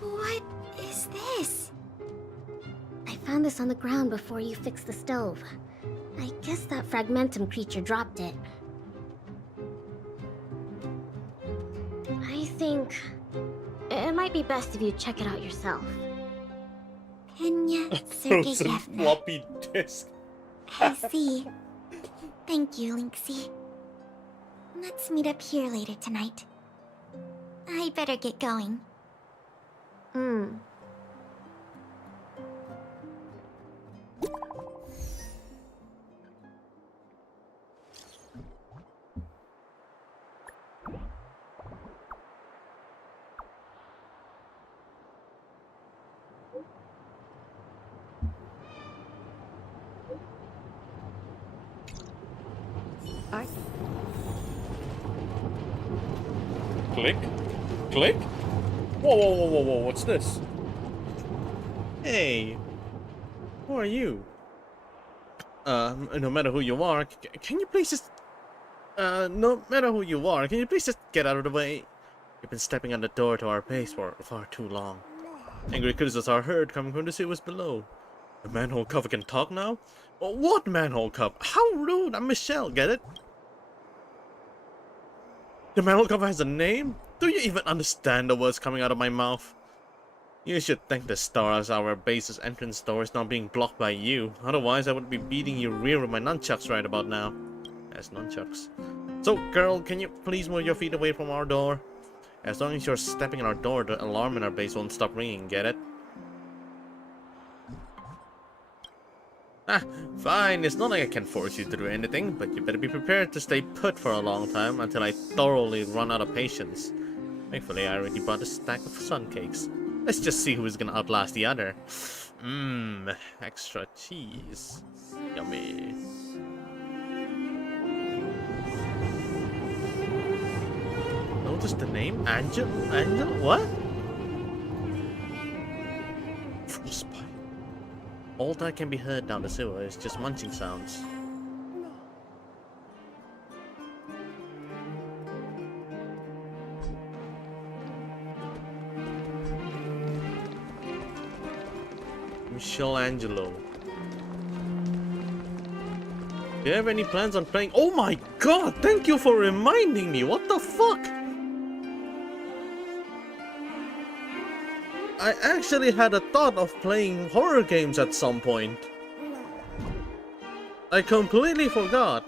What is this? I found this on the ground before you fixed the stove. I guess that fragmentum creature dropped it. I think it might be best if you check it out yourself. Penya Frozen Sergeyevna. floppy disk. I see. Thank you, Lynxie. Let's meet up here later tonight. I better get going. Click. Click? Whoa, what's this? Hey. Who are you? No matter who you are, can you please just... no matter who you are, can you please just get out of the way? You've been stepping on the door to our base for far too long. Angry criticisms are heard coming from the sewers below. The manhole cover can talk now? What manhole cover? How rude! I'm Michelle, get it? The manhole cover has a name? Do you even understand the words coming out of my mouth? You should thank the stars our base's entrance door is not being blocked by you. Otherwise, I would be beating your rear with my nunchucks right about now. As nunchucks. So, girl, can you please move your feet away from our door? As long as you're stepping in our door, the alarm in our base won't stop ringing, get it? Ah, fine, it's not like I can force you to do anything, but you better be prepared to stay put for a long time until I thoroughly run out of patience. Thankfully, I already bought a stack of sun cakes. Let's just see who's gonna outlast the other. Mmm, extra cheese. Yummy. What is the name? Angel? What? Frostbite. All that can be heard down the sewer is just munching sounds. Michelangelo. Do you have any plans on playing? Oh my god, thank you for reminding me. What the fuck? I actually had a thought of playing horror games at some point. I completely forgot.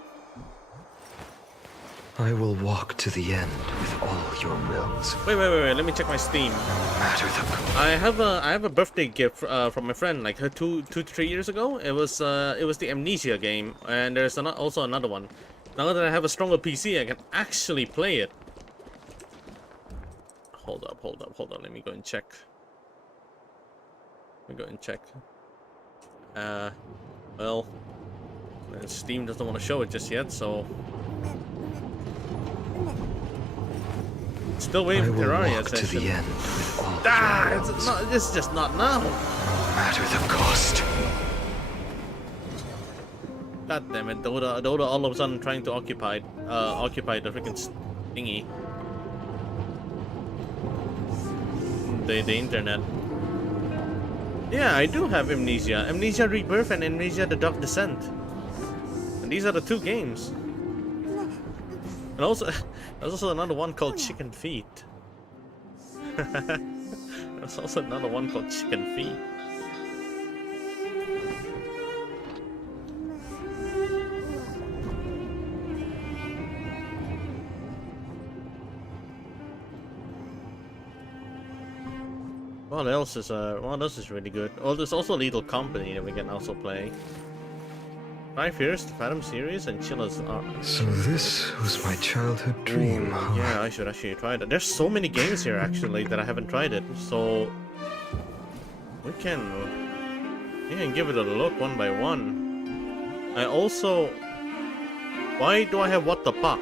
I will walk to the end with all your wills. Wait, let me check my Steam. No matter the cost. I have a birthday gift from my friend like 2 to 3 years ago. It was the Amnesia game, and there's also another one. Now that I have a stronger PC, I can actually play it. Hold up. Let me go and check. Well, Steam doesn't want to show it just yet, so still waiting for Terraria walk to the end with all it's just not now. no matter the cost. God damn it, Dota all of a sudden trying to occupy the freaking thingy. The internet. Yeah, I do have Amnesia. Amnesia Rebirth and Amnesia The Dark Descent. And these are the 2 games. And also, there's also another one called Chicken Feet. There's also another one called Chicken Feet. What else is really good? Oh, there's also Lethal Company that we can also play. 5 years, the Phantom series, and Chilla's Arc. So this was my childhood dream, huh? Yeah, I should actually try that. There's so many games here actually that I haven't tried it, so we can give it a look one by one. I also, why do I have What the Fuck?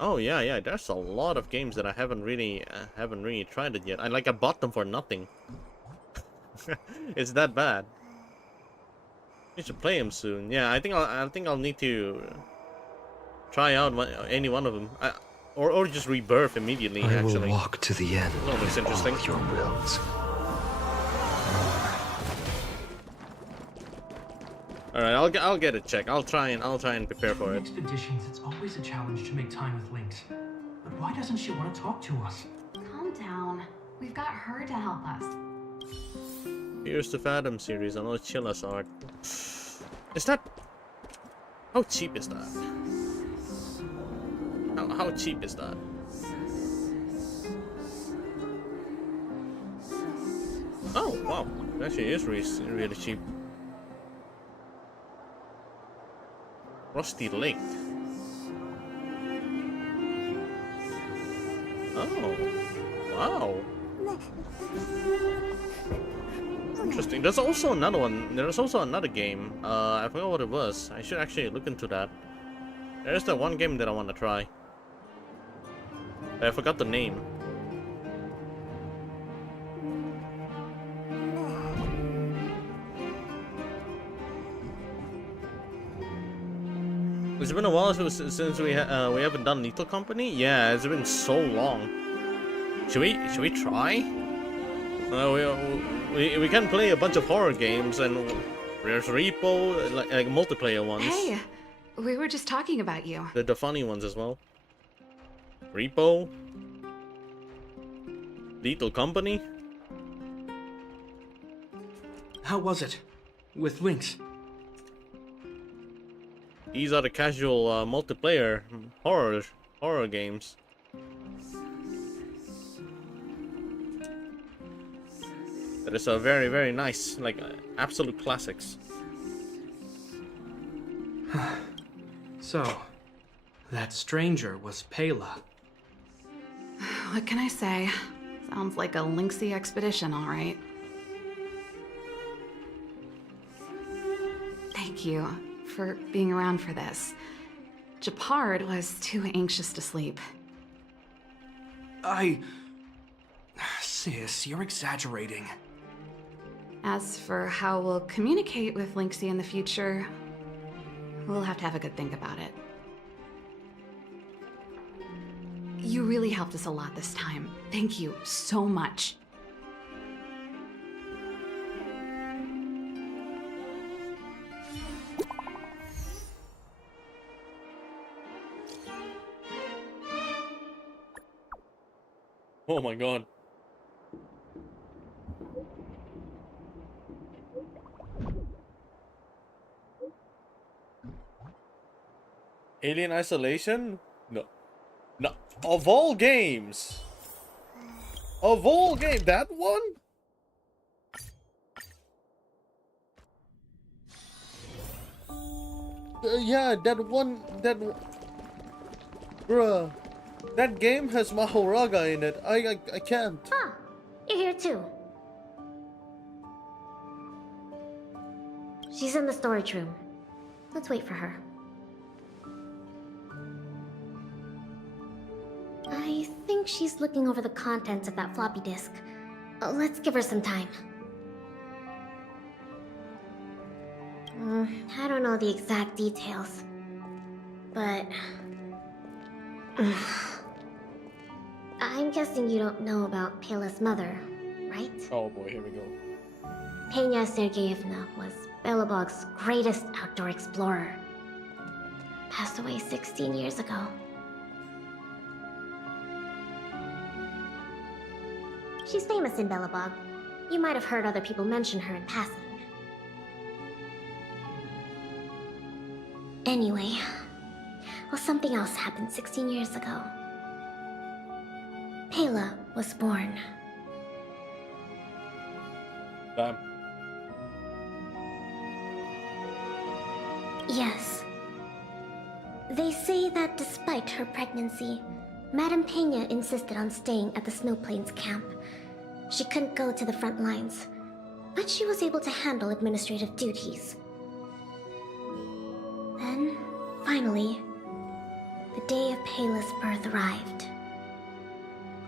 Oh yeah, there's a lot of games that I haven't really tried it yet. I bought them for nothing. It's that bad. You should play them soon. Yeah, I think I'll need to try out any one of them, or just Rebirth immediately. I will actually, walk to the end that looks with interesting. all your wills. All right, I'll get it checked. I'll try and prepare for it. Expeditions, it's always a challenge to make time with Lynx. But why doesn't she want to talk to us? Calm down. We've got her to help us. Here's the Phantom series. I know Chilla's Art. Is that? How cheap is that? How cheap is that? Oh wow, it actually is really cheap. Rusty Lake. Oh, wow. Interesting. There's also another one. There's also another game. I forgot what it was. I should actually look into that. There's that one game that I want to try. I forgot the name. It's been a while since we haven't done Lethal Company. Yeah, it's been so long. Should we try? We can play a bunch of horror games, and there's Repo, like multiplayer ones. Hey, we were just talking about you. The funny ones as well. Repo, Lethal Company. How was it? With Lynx? These are the casual multiplayer horror games. That is a very nice, like absolute classics. So, that stranger was Pela. What can I say? Sounds like a lynxy expedition, all right. Thank thank you for being around for this. Japard was too anxious to sleep. Sis, you're exaggerating. As for how we'll communicate with Lynxie in the future, we'll have to have a good think about it. You really helped us a lot this time. Thank you so much. Oh my god. Alien Isolation? No. No. Of all games! Of all games, that one? Yeah, that one, bruh. That game has Mahoraga in it. I can't. Ah, you're here too. She's in the storage room. Let's wait for her. I think she's looking over the contents of that floppy disk. Let's give her some time. I don't know the exact details, but... I'm guessing you don't know about Pela's mother, right? Oh boy, here we go. Pena Sergeyevna was Belobog's greatest outdoor explorer. Passed away 16 years ago. She's famous in Belobog. You might have heard other people mention her in passing. Anyway, well, something else happened 16 years ago. Pela was born. Damn. Yes. They say that despite her pregnancy, Madame Pena insisted on staying at the Snow Plains camp. She couldn't go to the front lines, but she was able to handle administrative duties. Then, finally, the day of Pela's birth arrived.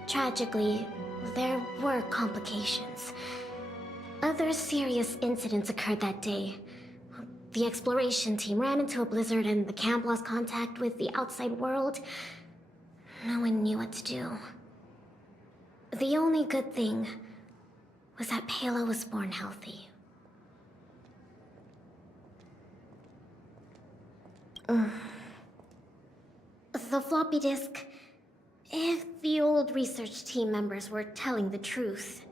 Tragically, there were complications. Other serious incidents occurred that day. The exploration team ran into a blizzard and the camp lost contact with the outside world. No one knew what to do. The only good thing was that Pela was born healthy. The floppy disk... If the old research team members were telling the truth,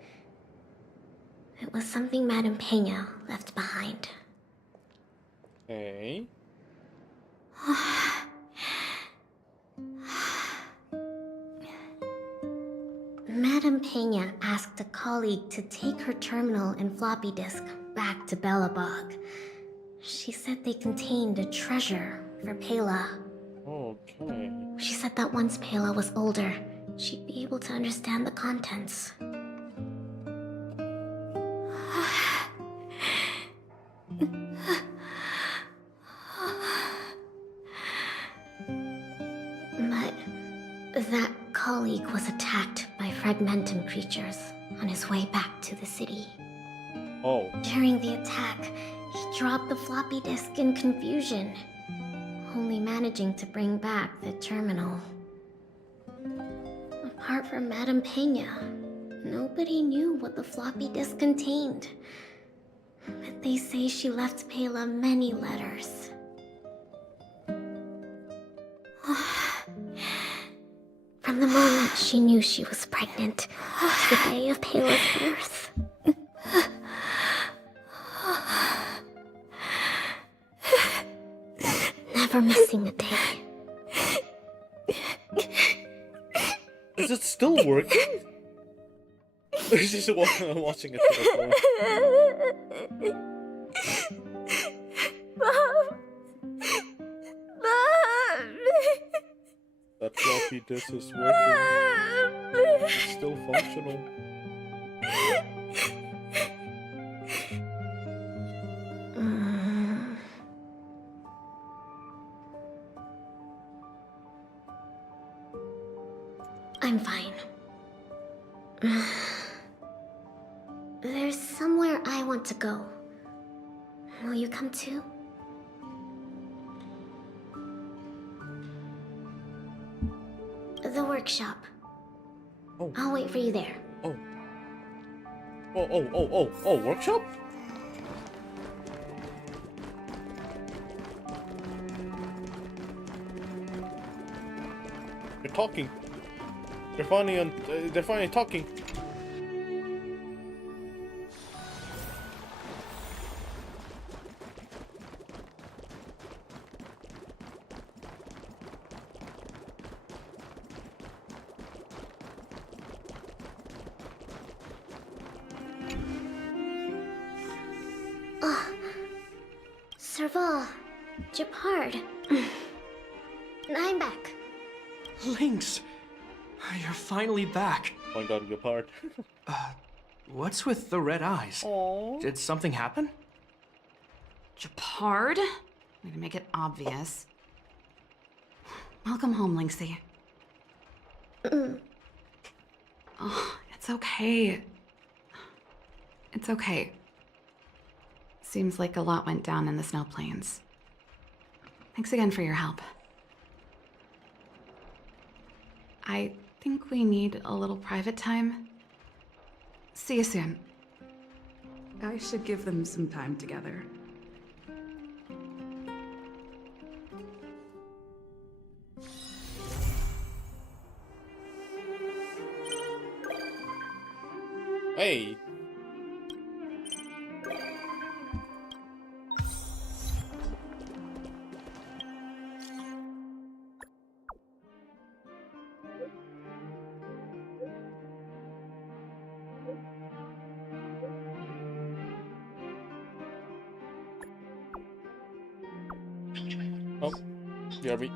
it was something Madame Pena left behind. Hey. Madame Pena asked a colleague to take her terminal and floppy disk back to Belobog. She said they contained a treasure for Pela. Okay. She said that once Pela was older, she'd be able to understand the contents. But that colleague was attacked by fragmentum creatures on his way back to the city. Oh. During the attack, he dropped the floppy disk in confusion, only managing to bring back the terminal. Apart from Madame Pena, nobody knew what the floppy disk contained. But they say she left Pela many letters. From the moment she knew she was pregnant to the day of Pela's birth. Never missing a day. Is it still working? She's just watching it through the phone. Mom! Mom! That floppy disk is working. It's still functional. I'm fine. There's somewhere I want to go. Will you come too? The workshop. Oh. I'll wait for you there. Oh, workshop? They're talking. They're finally talking. Serval, Japard. I'm back. Lynx! You're finally back. Oh my god, your part. What's with the red eyes? Aww. Did something happen? Japard? Way to make it obvious. Welcome home, Lynxie. Oh, it's okay. It's okay. Seems like a lot went down in the snow plains. Thanks again for your help. I think we need a little private time. See you soon. I should give them some time together. Hey. Oh, BRB.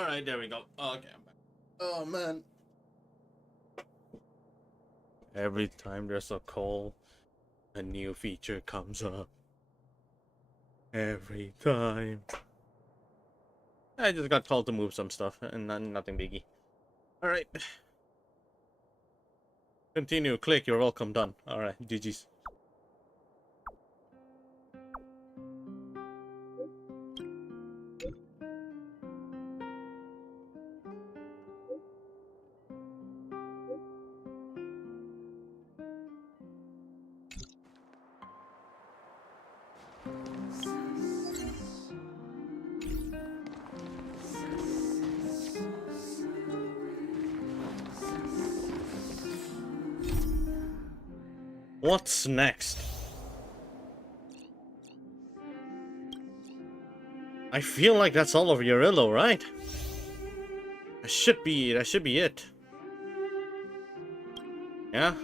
Alright, there we go. Okay, I'm back. Oh man. Every time there's a call, a new feature comes up. Every time. I just got called to move some stuff, and nothing biggie. Alright. Continue, click, you're welcome, done. Alright, GG's. What's next? I feel like that's all of Eurillo, right? That should be it. Yeah?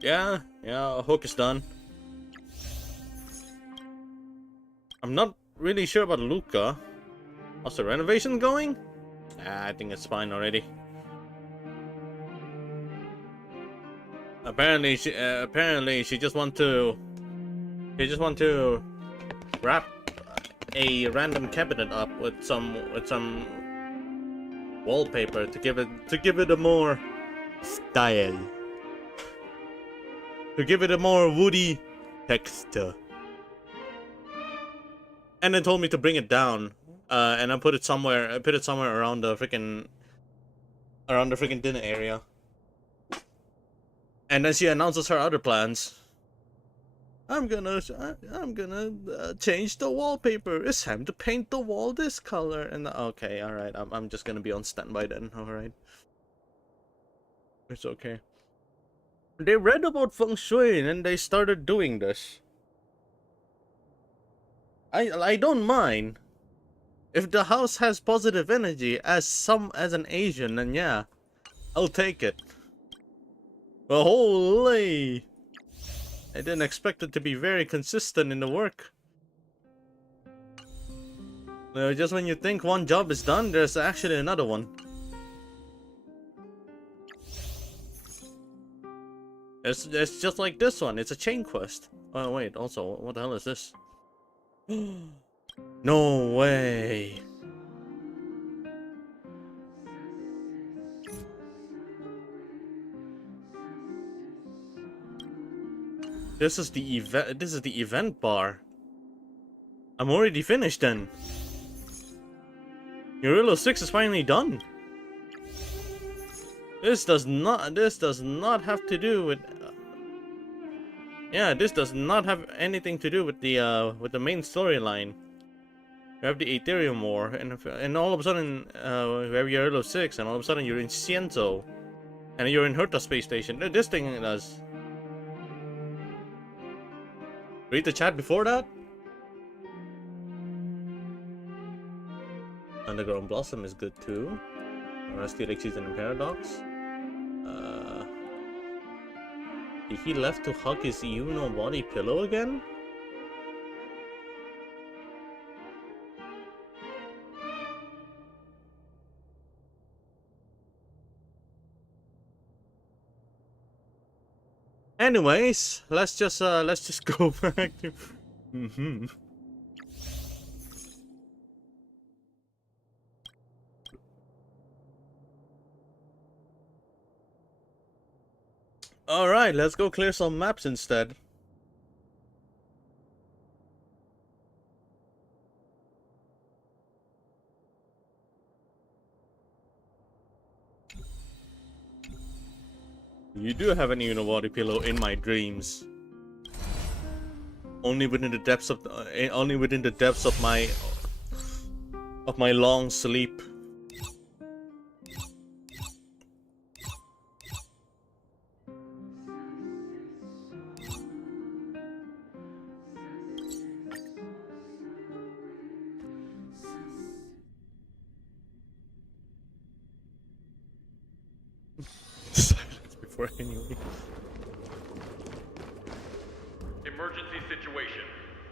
Yeah, Hook is done. I'm not really sure about Luca. How's the renovation going? I think it's fine already. Apparently she just want to wrap a random cabinet up with some wallpaper to give it a more style, to give it a more woody texture, and then told me to bring it down, and I put it somewhere around the freaking dinner area. And then she announces her other plans. I'm gonna change the wallpaper. It's time to paint the wall this color. And okay, all right. I'm just gonna be on standby then. All right, it's okay. They read about feng shui and they started doing this. I don't mind if the house has positive energy as an Asian. Then yeah, I'll take it. But holy, I didn't expect it to be very consistent in the work. Just when you think one job is done, there's actually another one. It's just like this one. It's a chain quest. Oh wait, also, what the hell is this? No way. This is the event bar. I'm already finished then. Eurillo 6 is finally done. This does not have to do with yeah, this does not have anything to do with the main storyline. You have the Ethereum War, and all of a sudden we have Eurillo 6, and all of a sudden you're in Cienzo, and you're in Herta space station. This thing does. Read the chat before that? Underground Blossom is good too. Rusty Lake Season and Paradox. He left to hug his Uno body pillow again? Anyways, let's just go back to Alright, let's go clear some maps instead. You do have an unibody pillow in my dreams. Only within the depths of my long sleep. Silence before anyway. Emergency situation.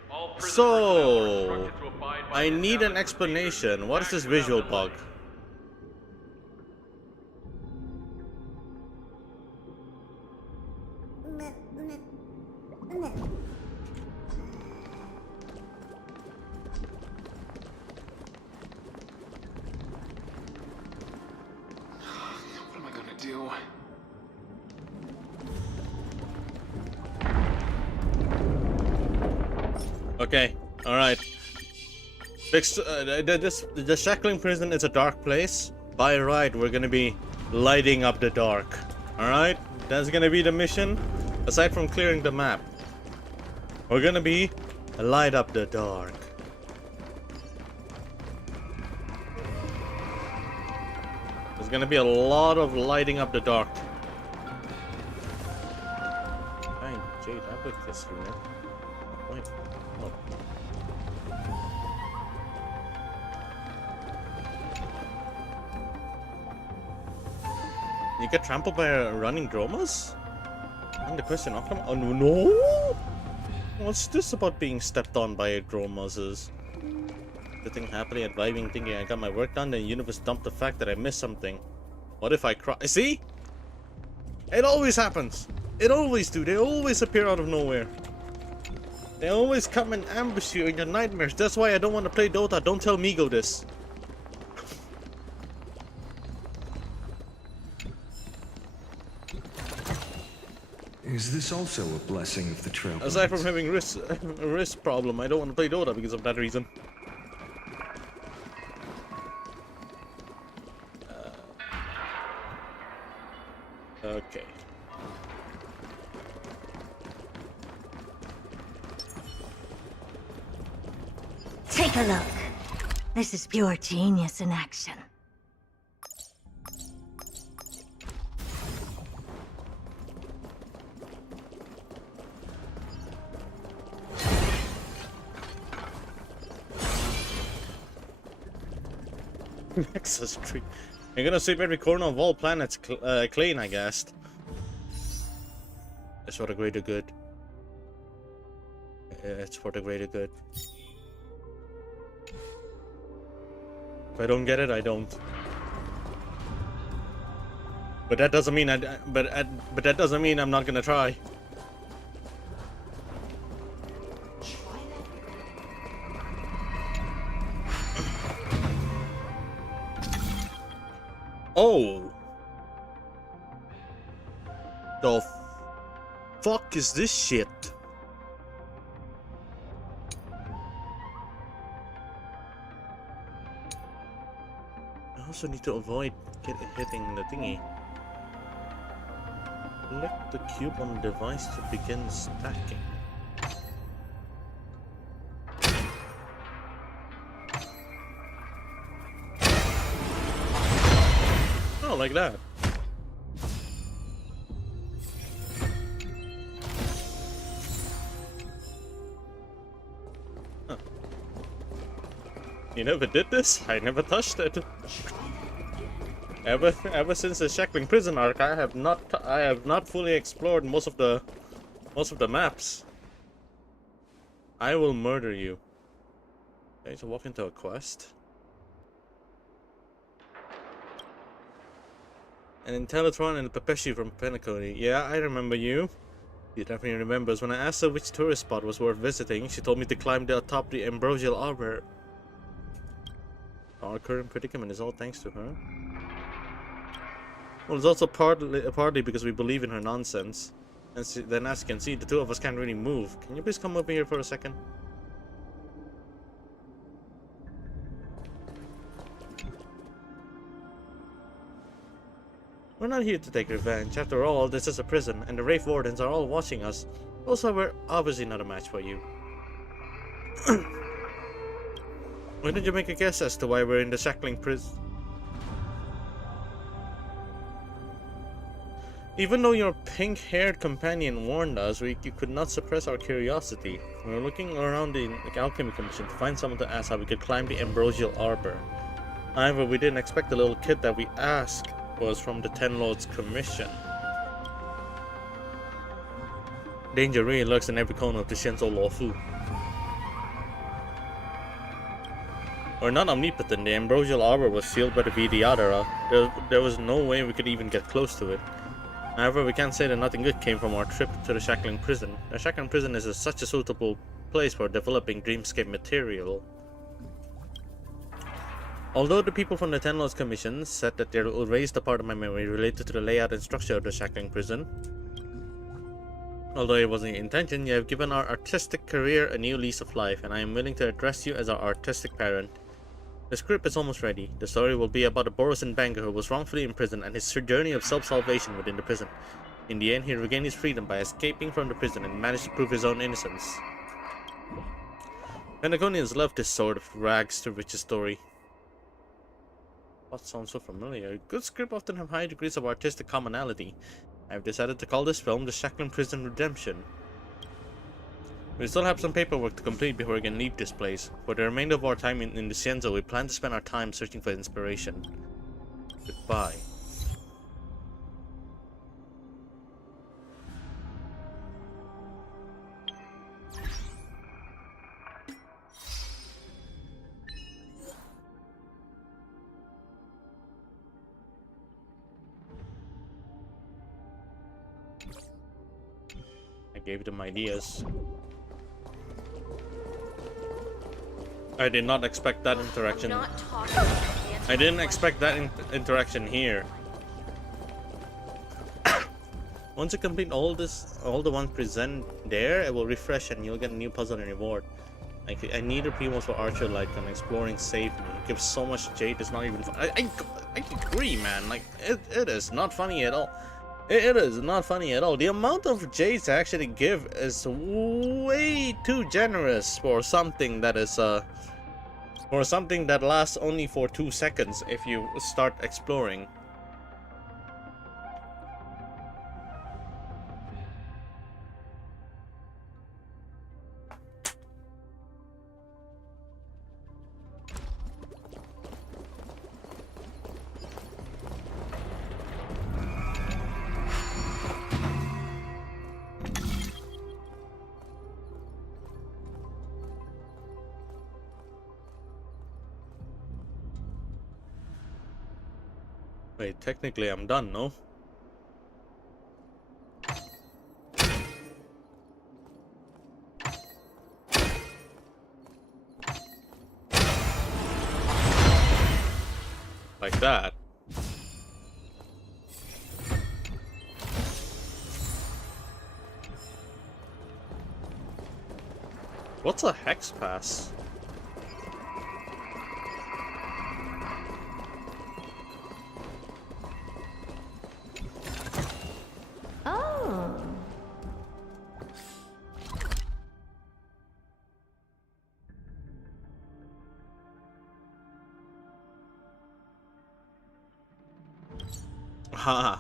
All prisoners So are instructed to abide I need an explanation. What is this visual bug? What am I gonna do? Okay, alright. The shackling prison is a dark place. By right, we're gonna be lighting up the dark. Alright? That's gonna be the mission. Aside from clearing the map, we're gonna be light up the dark. There's gonna be a lot of lighting up the dark. Hey, Jade, I put this here. Wait. Oh. You get trampled by a running dromas? And the question of oh no! What's this about being stepped on by a dromas? Sitting happily and vibing, thinking I got my work done, then the universe dumped the fact that I missed something. What if I cry? See? It always happens. It always do. They always appear out of nowhere. They always come and ambush you in your nightmares. That's why I don't want to play Dota. Don't tell Migo this. Is this also a blessing of the trail? Aside from having a wrist problem, I don't want to play Dota because of that reason. Okay. Take a look. This is pure genius in action. Nexus tree. You're gonna sweep every corner of all planets clean, I guess. It's for the greater good. It's for the greater good. If I don't get it, I don't. But that doesn't mean but that doesn't mean I'm not gonna try. Oh. The fuck is this shit? I also need to avoid hitting the thingy. Select the cube on the device to begin stacking. Oh, like that. Huh. You never did this? I never touched it. Ever since the Shackling Prison arc, I have not fully explored most of the maps. I will murder you. Okay, so walk into a quest. An Intellitron and a Pepeshi from Penacony. Yeah, I remember you. She definitely remembers. When I asked her which tourist spot was worth visiting, she told me to climb atop the Ambrosial Arbor. Our current predicament is all thanks to her. Well, it's also partly because we believe in her nonsense. And then as you can see, the two of us can't really move. Can you please come over here for a second? We're not here to take revenge. After all, this is a prison, and the Wraith Wardens are all watching us. Also, we're obviously not a match for you. Why don't you make a guess as to why we're in the Shackling Prison? Even though your pink-haired companion warned us, you could not suppress our curiosity. We were looking around the Alchemy Commission to find someone to ask how we could climb the Ambrosial Arbor. However, we didn't expect the little kid that we asked was from the Ten Lords Commission. Danger really lurks in every corner of the Shenzo Luofu. We're not omnipotent. The ambrosial arbor was sealed by the Vidyadhara. There was no way we could even get close to it. However, we can't say that nothing good came from our trip to the Shackling Prison. The Shackling Prison is such a suitable place for developing dreamscape material. Although the people from the Ten Laws Commission said that they will erase the part of my memory related to the layout and structure of the Shackling Prison, although it wasn't your intention, you have given our artistic career a new lease of life, and I am willing to address you as our artistic parent. The script is almost ready. The story will be about a Borisan banker who was wrongfully imprisoned and his journey of self-salvation within the prison. In the end, he regained his freedom by escaping from the prison and managed to prove his own innocence. Pentagonians love this sort of rags to riches story. What sounds so familiar? Good scripts often have high degrees of artistic commonality. I have decided to call this film The Shackling Prison Redemption. We still have some paperwork to complete before we can leave this place. For the remainder of our time in the Cienzo, we plan to spend our time searching for inspiration. Goodbye. I gave them ideas. I did not expect that interaction. I didn't expect that interaction here. Once you complete all the ones present there, it will refresh and you'll get a new puzzle and reward. I need a Primos for Archer like and exploring saved me. It gives so much Jade, it's not even fun. I agree, man. Like it is not funny at all. It is not funny at all. The amount of Jades I actually give is way too generous for something that is for something that lasts only for 2 seconds if you start exploring. Wait, technically I'm done, no? Like that. What's a hex pass? Haha.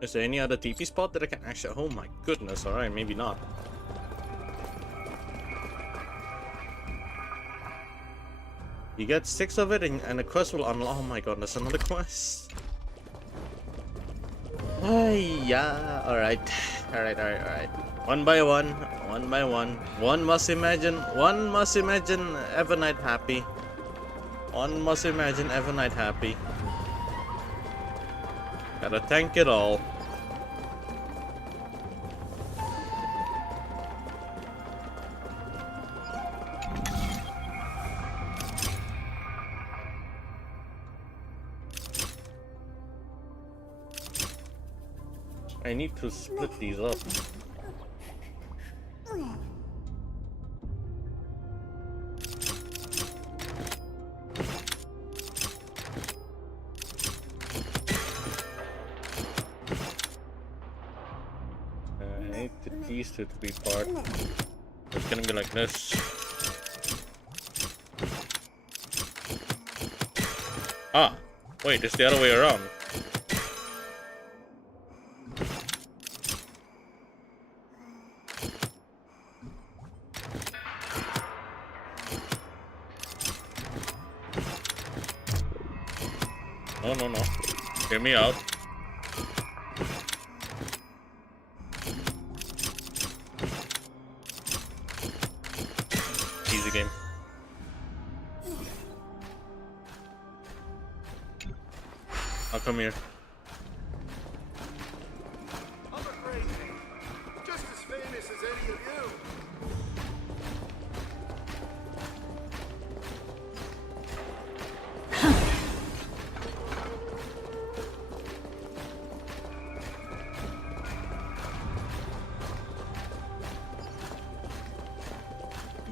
Is there any other TP spot that I can actually... Oh my goodness, alright, maybe not. You get 6 of it and the quest will unlock... Oh my god, that's another quest. Yeah, alright. Alright. One by one. One must imagine Evernight happy. One must imagine Evernight happy. Gotta thank it all. I need to split these up. I need these two to be part. It's gonna be like this. Ah, wait, it's the other way around. No. Hear me out. easy game. I'll come here. I'm afraid, just as famous as any of you.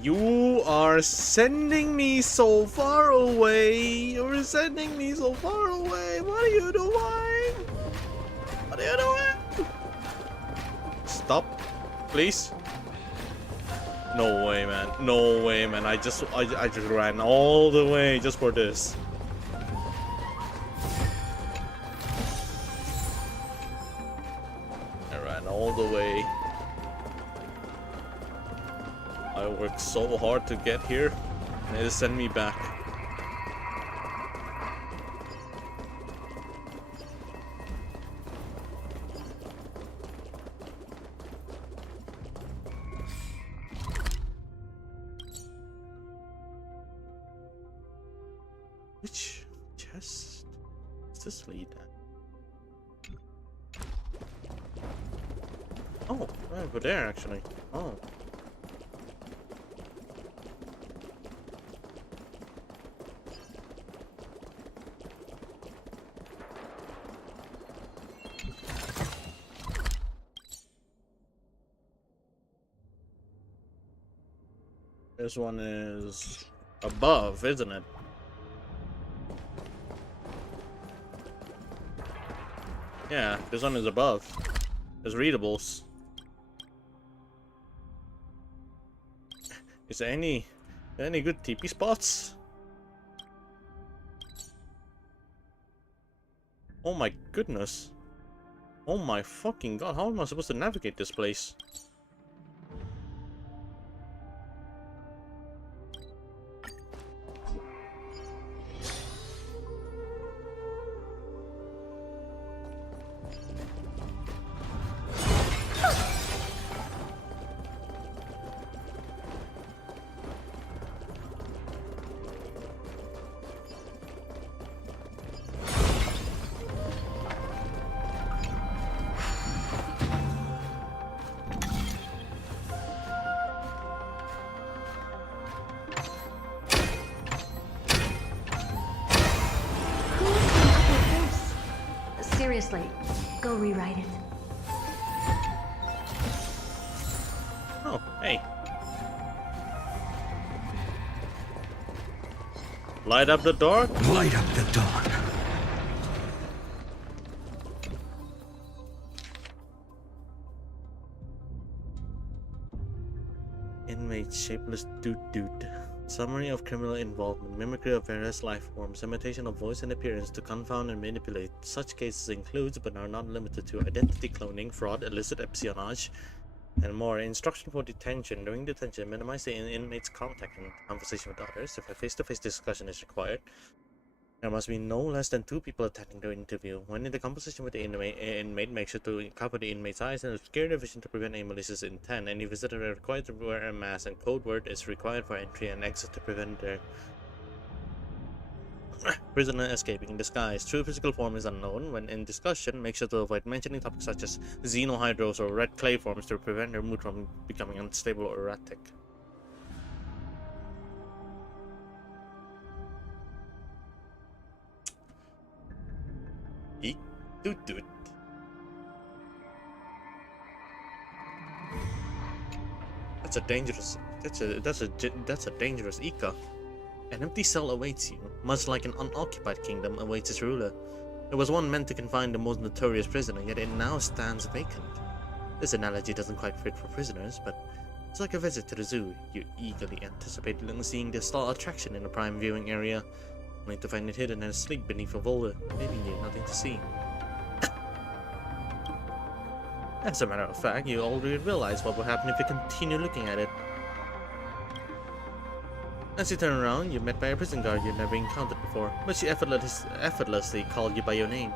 You are sending me so far away. You're sending me so far away. What are you doing? What are you doing? Stop, please. No way, man. No way, man. I just ran all the way just for this. I ran all the way. I worked so hard to get here, and they just send me back. Which chest does this lead at? Oh, I go there actually. Oh. This one is above, isn't it? Yeah, this one is above. There's readables. Is there any good TP spots? Oh my goodness. Oh my fucking god, how am I supposed to navigate this place? Seriously, go rewrite it. Oh, hey. Light up the dark? Light up the dark. Inmate shapeless dude. Summary of criminal involvement, mimicry of various life forms, imitation of voice and appearance to confound and manipulate. Such cases includes, but are not limited to, identity cloning, fraud, illicit espionage, and more. Instruction for detention. During detention, minimize the inmate's contact and conversation with others. If a face-to-face discussion is required, there must be no less than 2 people attending the interview. When in the conversation with the inmate, make sure to cover the inmate's eyes and obscure their vision to prevent any malicious intent. Any visitor are required to wear a mask, and code word is required for entry and exit to prevent their prisoner escaping in disguise. True physical form is unknown. When in discussion, make sure to avoid mentioning topics such as xenohydros or red clay forms to prevent their mood from becoming unstable or erratic. Eek, doot. That's a dangerous Ika. An empty cell awaits you, much like an unoccupied kingdom awaits its ruler. It was one meant to confine the most notorious prisoner, yet it now stands vacant. This analogy doesn't quite fit for prisoners, but it's like a visit to the zoo. You eagerly anticipate seeing the star attraction in the prime viewing area, only to find it hidden and asleep beneath a boulder, leaving you nothing to see. As a matter of fact, you already realize what will happen if you continue looking at it. As you turn around, you're met by a prison guard you've never encountered before, but she effortlessly called you by your name.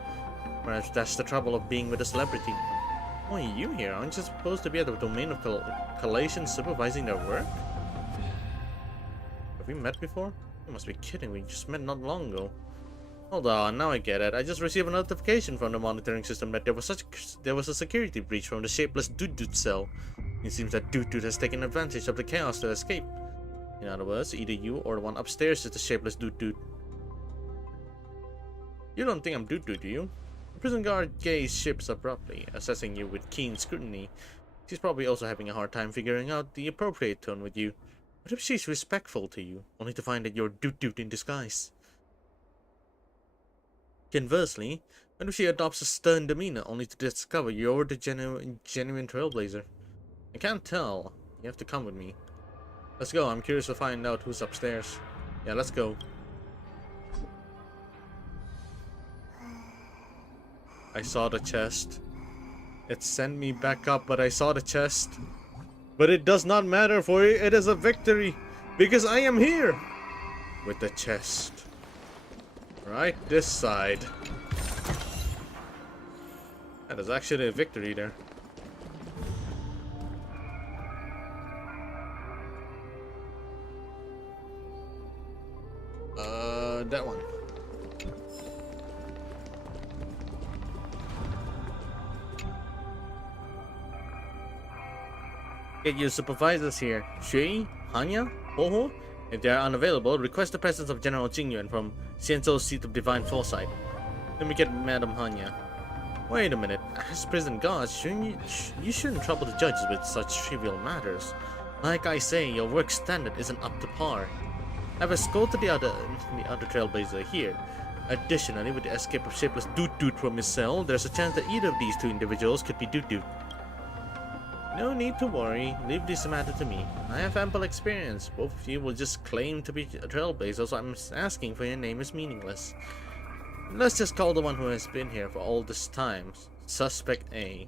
Perhaps that's the trouble of being with a celebrity. Why are you here? Aren't you supposed to be at the domain of collation supervising their work? Have we met before? You must be kidding, we just met not long ago. Hold on, now I get it. I just received a notification from the monitoring system that there was a security breach from the shapeless Dude cell. It seems that Dude has taken advantage of the chaos to escape. In other words, either you or the one upstairs is the shapeless Dude. You don't think I'm Dude, do you? The prison guard gazed ships abruptly, assessing you with keen scrutiny. She's probably also having a hard time figuring out the appropriate tone with you. What if she's respectful to you, only to find that you're Dude in disguise? Conversely, what if she adopts a stern demeanor, only to discover you're the genuine trailblazer? I can't tell. You have to come with me. Let's go, I'm curious to find out who's upstairs. Yeah, let's go. I saw the chest. It sent me back up, but I saw the chest. But it does not matter, for it is a victory, because I am here with the chest. Right this side. That is actually a victory there. That one. Get your supervisors here. Shui, Hanya, Hoho. If they are unavailable, request the presence of General Jingyuan from Xianzhou's seat of divine foresight. Let me get Madam Hanya. Wait a minute. As prison guards, you shouldn't trouble the judges with such trivial matters. Like I say, your work standard isn't up to par. I've escorted the other trailblazer here. Additionally, with the escape of shapeless Dude from his cell, there's a chance that either of these two individuals could be Dude. No need to worry, leave this matter to me. I have ample experience. Both of you will just claim to be a trailblazer, so I'm asking for your name is meaningless. Let's just call the one who has been here for all this time Suspect A.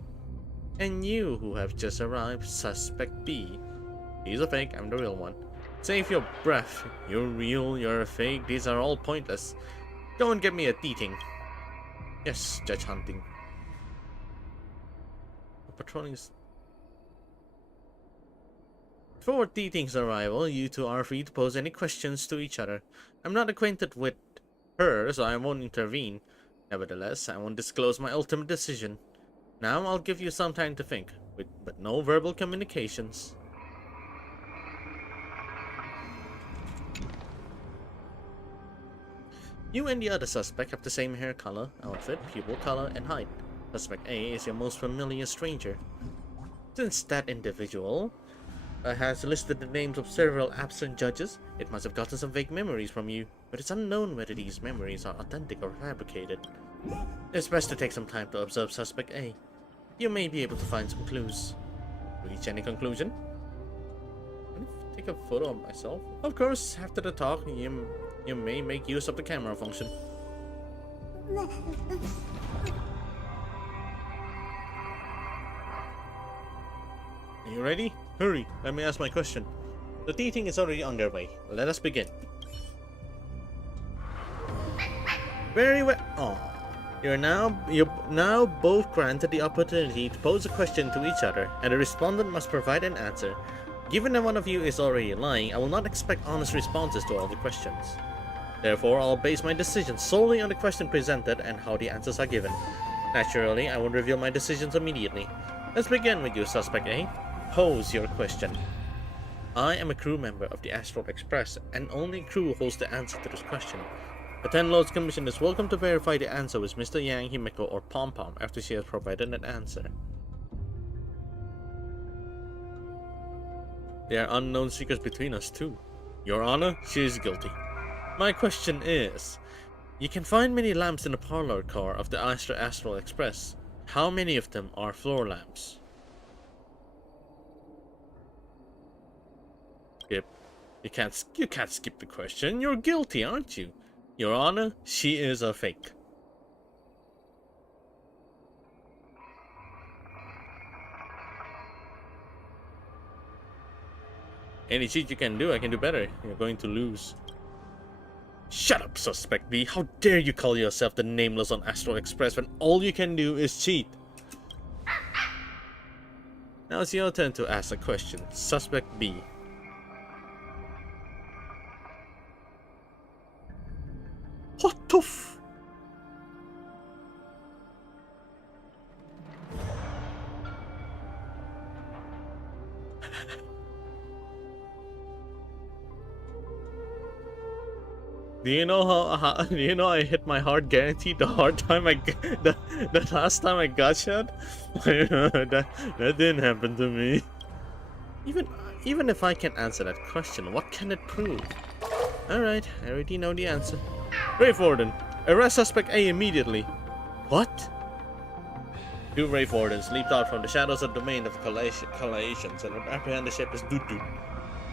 And you who have just arrived, Suspect B. He's a fake, I'm the real one. Save your breath. You're real, you're a fake, these are all pointless. Go and get me a teething. Yes, Judge Hunting. Patrolling is... Before Teething's arrival, you two are free to pose any questions to each other. I'm not acquainted with her, so I won't intervene. Nevertheless, I won't disclose my ultimate decision. Now I'll give you some time to think, but no verbal communications. You and the other suspect have the same hair color, outfit, pupil color, and height. Suspect A is your most familiar stranger. Since that individual has listed the names of several absent judges, it must have gotten some vague memories from you, but it's unknown whether these memories are authentic or fabricated. It's best to take some time to observe Suspect A. You may be able to find some clues. Reach any conclusion? Can I take a photo of myself? Of course, after the talk, you may make use of the camera function. Are you ready? Hurry, let me ask my question. The teething is already underway. Let us begin. Very well. Oh, you're now both granted the opportunity to pose a question to each other, and the respondent must provide an answer. Given that one of you is already lying, I will not expect honest responses to all the questions. Therefore, I'll base my decision solely on the question presented and how the answers are given. Naturally, I won't reveal my decisions immediately. Let's begin with you, Suspect A. Pose your question. I am a crew member of the Astral Express, and only crew holds the answer to this question. The 10 Lords Commission is welcome to verify the answer with Mr. Yang, Himeko, or Pom Pom after she has provided an answer. There are unknown secrets between us too. Your Honor, she is guilty. My question is, you can find many lamps in the parlor car of the Astral Express. How many of them are floor lamps? Skip. You can't skip the question. You're guilty, aren't you? Your Honor, she is a fake. Any cheat you can do, I can do better. You're going to lose. Shut up, Suspect B. How dare you call yourself the Nameless on Astral Express when all you can do is cheat? Now it's your turn to ask a question. Suspect B. Poof! Do you know how do you know I hit my heart guaranteed the hard time the last time I got shot? that didn't happen to me. Even if I can answer that question, what can it prove? Alright, I already know the answer. Rafe Warden, arrest suspect A immediately. What? Two Rafe Wardens leaped out from the shadows of the domain of collations and apprehend the ship as Doot Doot.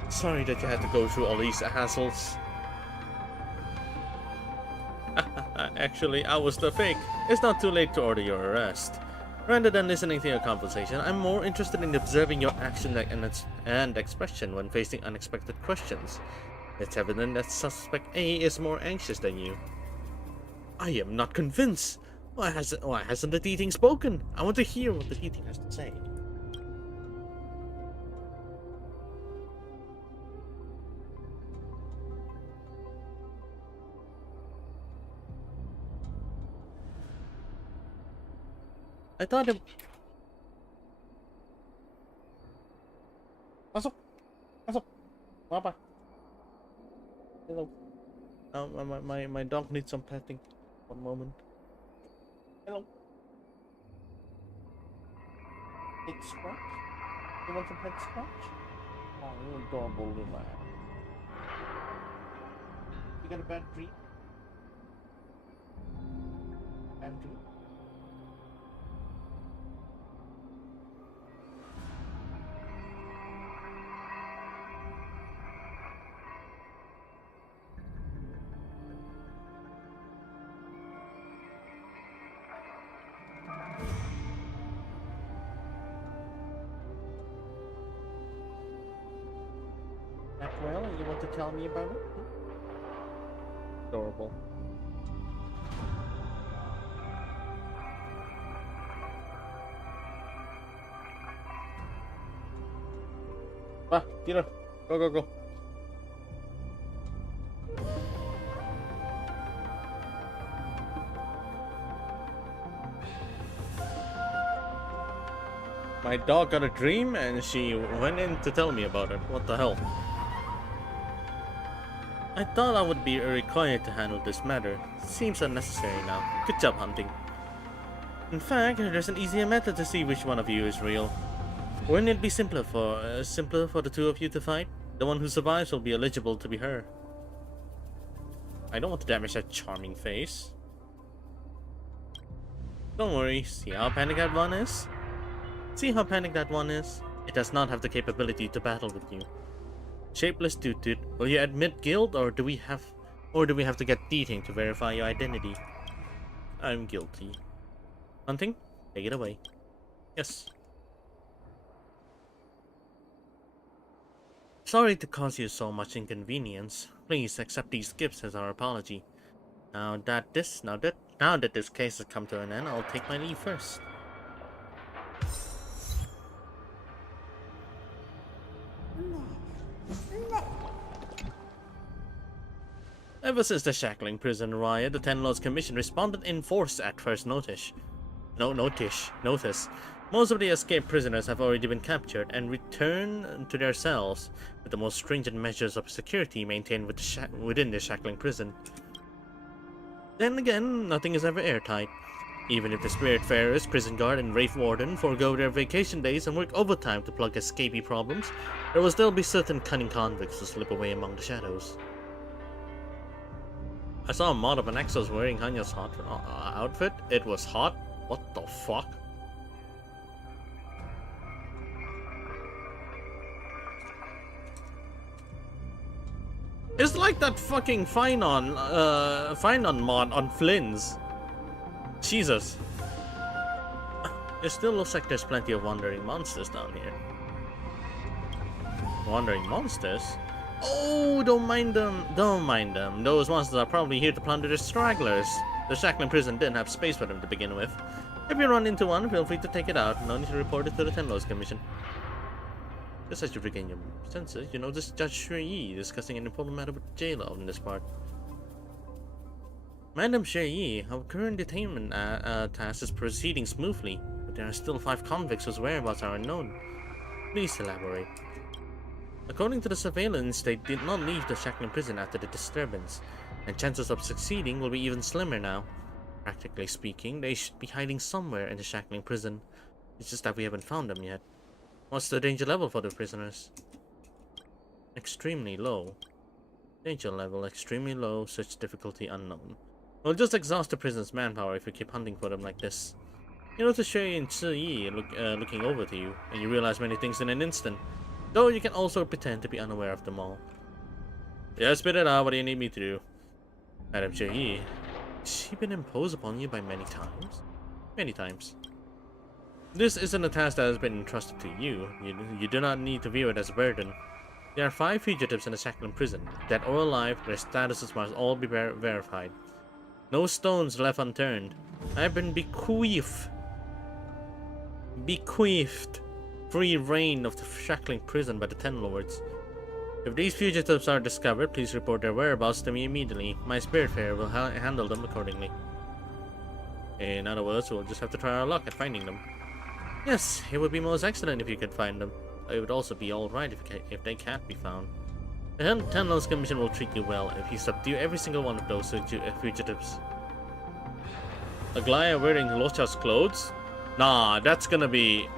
Sorry that you had to go through all these hassles. Actually, I was the fake. It's not too late to order your arrest. Rather than listening to your conversation, I'm more interested in observing your action and expression when facing unexpected questions. It's evident that suspect A is more anxious than you. I am not convinced. Why hasn't the D-Thing spoken? I want to hear what the D-Thing has to say. I thought it... Masuk! Masuk! Apa? Hello. My dog needs some petting. One moment. Hello. Pet scratch? You want some pet scratch? Oh, you're adorable little man. You got a bad dream? Bad dream? Well, you want to tell me about it? Adorable. Ah, Tira, go. My dog got a dream and she went in to tell me about it. What the hell? I thought I would be required to handle this matter. Seems unnecessary now. Good job hunting. In fact, there's an easier method to see which one of you is real. Wouldn't it be simpler for the two of you to fight? The one who survives will be eligible to be her. I don't want to damage that charming face. Don't worry, see how panicked that one is? See how panicked that one is? It does not have the capability to battle with you. Shapeless Toot, will you admit guilt, or do we have to get D-Thing to verify your identity? I'm guilty. Hunting, take it away. Yes. Sorry to cause you so much inconvenience. Please accept these gifts as our apology. Now that this case has come to an end, I'll take my leave first. Ever since the Shackling prison riot, the Ten Lords Commission responded in force at first notice. Most of the escaped prisoners have already been captured and returned to their cells, with the most stringent measures of security maintained within the Shackling prison. Then again, nothing is ever airtight. Even if the Spiritfarers, Prison Guard, and Wraith Warden forego their vacation days and work overtime to plug escapee problems, there will still be certain cunning convicts who slip away among the shadows. I saw a mod of an Exos wearing Hanya's hot outfit. It was hot. What the fuck? It's like that fucking Finon mod on Flynn's. Jesus. It still looks like there's plenty of wandering monsters down here. Wandering monsters? Oh, don't mind them. Don't mind them. Those monsters are probably here to plunder the stragglers. The Shackling prison didn't have space for them to begin with. If you run into one, feel free to take it out. No need to report it to the Ten Lords Commission. Just as you regain your senses, you notice Judge Shui discussing an important matter with the jailer in this part. Madam Sherry, our current detainment task is proceeding smoothly, but there are still 5 convicts whose whereabouts are unknown. Please elaborate. According to the surveillance, they did not leave the Shackling prison after the disturbance, and chances of succeeding will be even slimmer now. Practically speaking, they should be hiding somewhere in the Shackling prison. It's just that we haven't found them yet. What's the danger level for the prisoners? Extremely low. Danger level extremely low, search difficulty unknown. We'll just exhaust the prison's manpower if we keep hunting for them like this. You notice Shui and Yi looking over to you, and you realize many things in an instant, though you can also pretend to be unaware of them all. Yeah, spit it out, what do you need me to do? Madam Yi, has she been imposed upon you by many times? Many times. This isn't a task that has been entrusted to you. You do not need to view it as a burden. There are 5 fugitives in the Shackling prison. Dead or alive, their statuses must all be verified. No stones left unturned. I have been bequeathed free reign of the Shackling prison by the 10 lords. If these fugitives are discovered, please report their whereabouts to me immediately. My Spiritfarer will handle them accordingly. In other words, we'll just have to try our luck at finding them. Yes, it would be most excellent if you could find them. It would also be alright if they can't be found. The 10 Lords Commission will treat you well if you subdue every single one of those fugitives. Aglaya wearing Locha's clothes? Nah, that's gonna be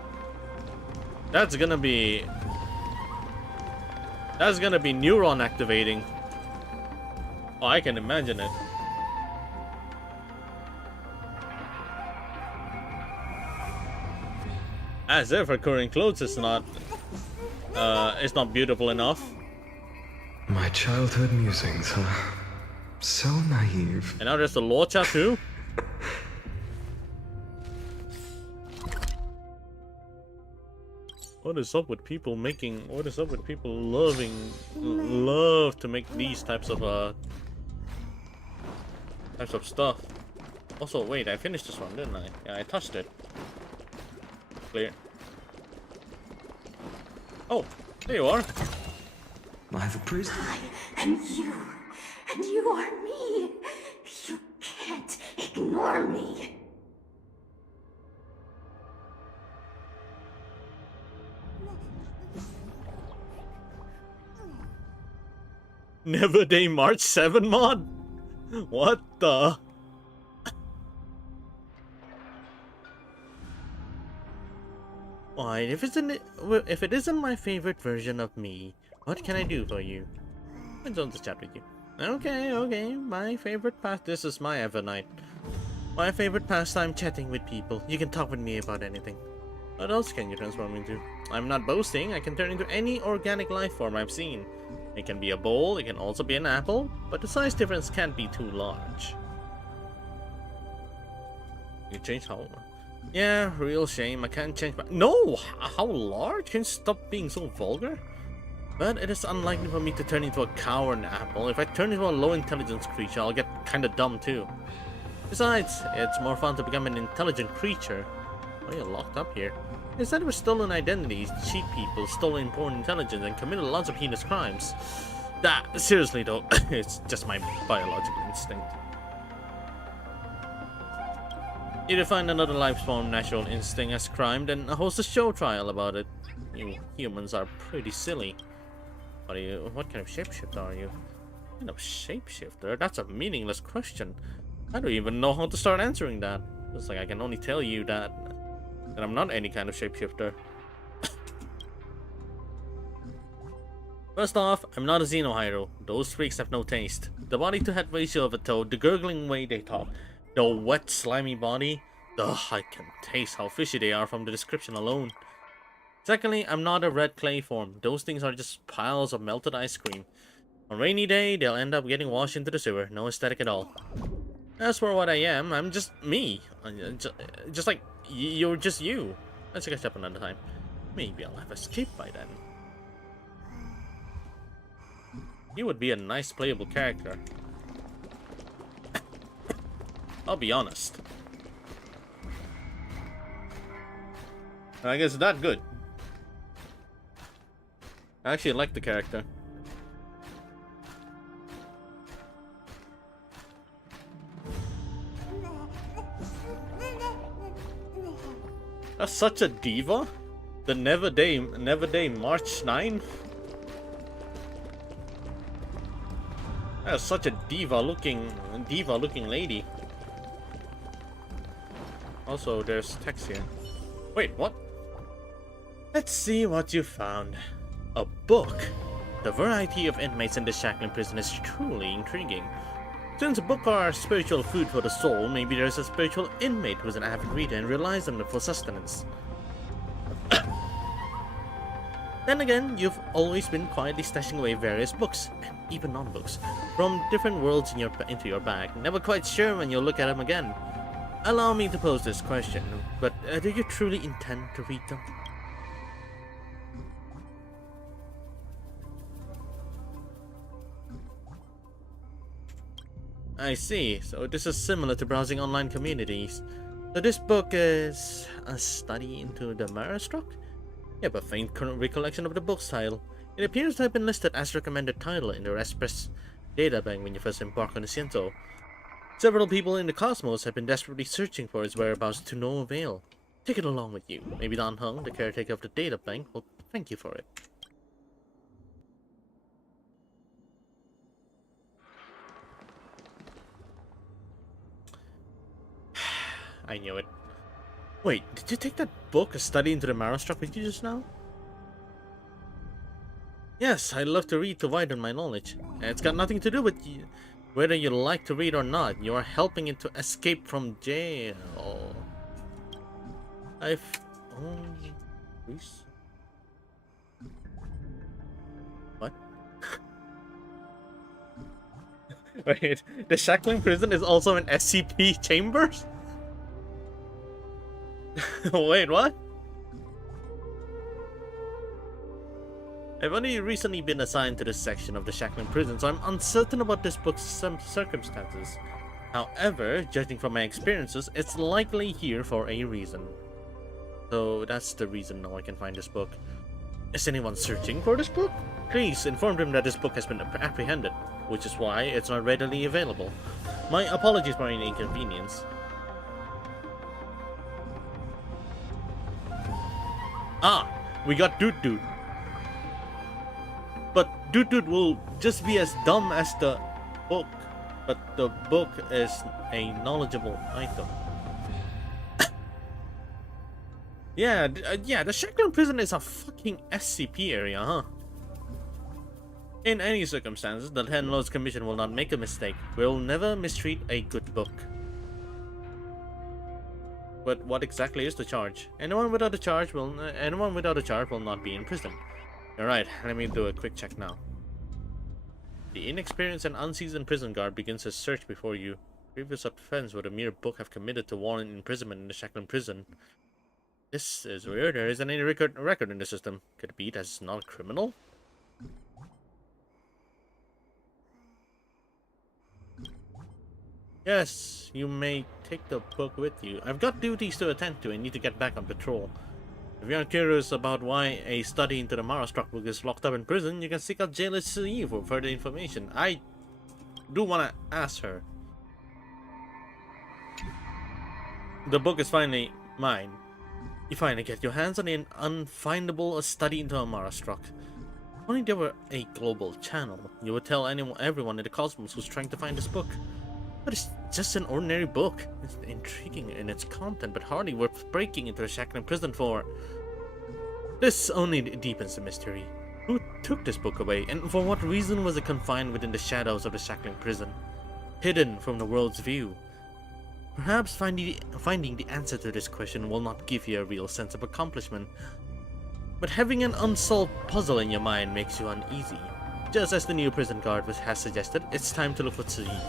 neuron activating. Oh, I can imagine it. As if her current clothes is not beautiful enough. My childhood musings, huh? So naive. And now there's the Locha too. What is up with people making? What is up with people love to make these types of stuff? Also, wait, I finished this one, didn't I? Yeah, I touched it. Clear. Oh, there you are. By the priest. And you are me. You can't ignore me. Never Day March 7 mod? What the? Alright, if it isn't my favorite version of me, what can I do for you? I don't just chat with you. Okay, my favorite this is my Evernight. My favorite pastime, chatting with people. You can talk with me about anything. What else can you transform into? I'm not boasting, I can turn into any organic life form I've seen. It can be a bowl, it can also be an apple, but the size difference can't be too large. You change how? Yeah, real shame, I can't change my— No! How large? Can you stop being so vulgar? But it is unlikely for me to turn into a cow or an apple. If I turn into a low intelligence creature, I'll get kinda dumb too. Besides, it's more fun to become an intelligent creature. Why are you locked up here? Instead of stolen identities, cheat people, stolen important intelligence, and committed lots of heinous crimes. Seriously though, it's just my biological instinct. Either find another life form natural instinct as crime, then host a show trial about it. You humans are pretty silly. What kind of shapeshifter are you? What kind of shapeshifter? That's a meaningless question. I don't even know how to start answering that. It's like I can only tell you that I'm not any kind of shapeshifter. First off, I'm not a Xenohiro. Those freaks have no taste. The body-to-head ratio of a toad, the gurgling way they talk, the wet, slimy body. Ugh, I can taste how fishy they are from the description alone. Secondly, I'm not a red clay form. Those things are just piles of melted ice cream. On a rainy day, they'll end up getting washed into the sewer. No aesthetic at all. As for what I am, I'm just me. Just like you're just you. Let's catch up another time. Maybe I'll have escaped by then. You would be a nice playable character. I'll be honest. I guess that good. I actually like the character. That's such a diva. The Never Day March 9. That's such a diva looking lady. Also, there's text here. Wait, what? Let's see what you found. A book. The variety of inmates in the Shackling prison is truly intriguing. Since books are spiritual food for the soul, maybe there's a spiritual inmate who's an avid reader and relies on them for sustenance. Then again, you've always been quietly stashing away various books, and even non-books, from different worlds into your bag, never quite sure when you'll look at them again. Allow me to pose this question, but do you truly intend to read them? I see, so this is similar to browsing online communities. So this book is a study into the Marastruck? You have a faint recollection of the book's title. It appears to have been listed as recommended title in the Express databank when you first embarked on the Sinto. Several people in the cosmos have been desperately searching for its whereabouts to no avail. Take it along with you. Maybe Dan Hung, the caretaker of the databank, will thank you for it. I knew it. Wait, did you take that book, A Study into the Marastruck, with you just now? Yes, I love to read to widen my knowledge. It's got nothing to do with you, whether you like to read or not. You are helping it to escape from jail. I've only... What? Wait, the Shackling prison is also in SCP chambers? Wait, what? I've only recently been assigned to this section of the Shackling prison, so I'm uncertain about this book's circumstances. However, judging from my experiences, it's likely here for a reason. So that's the reason now I can find this book. Is anyone searching for this book? Please inform them that this book has been apprehended, which is why it's not readily available. My apologies for any inconvenience. Ah, we got Doot Doot. But Doot Doot will just be as dumb as the book, but the book is a knowledgeable item. Yeah, the Shackling prison is a fucking SCP area, huh? In any circumstances, the Ten Lords Commission will not make a mistake. We'll never mistreat a good book. But what exactly is the charge? Anyone without a charge will not be in prison. Alright, let me do a quick check now. The inexperienced and unseasoned prison guard begins his search before you. Previous offense with a mere book have committed to warrant imprisonment in the Shackling prison. This is weird. There isn't any record in the system. Could it be that it's not a criminal? Yes, you may take the book with you. I've got duties to attend to and need to get back on patrol. If you are curious about why a study into the Marastruck book is locked up in prison, you can seek out Jailer Sui for further information. I do want to ask her. The book is finally mine. You finally get your hands on an unfindable study into a Marastruck. If only there were a global channel, you would tell everyone in the cosmos who's trying to find this book. But it's just an ordinary book. It's intriguing in its content, but hardly worth breaking into a Shackling prison for. This only deepens the mystery. Who took this book away, and for what reason was it confined within the shadows of the Shackling prison? Hidden from the world's view. Perhaps finding the answer to this question will not give you a real sense of accomplishment. But having an unsolved puzzle in your mind makes you uneasy. Just as the new prison guard has suggested, it's time to look for Tsui.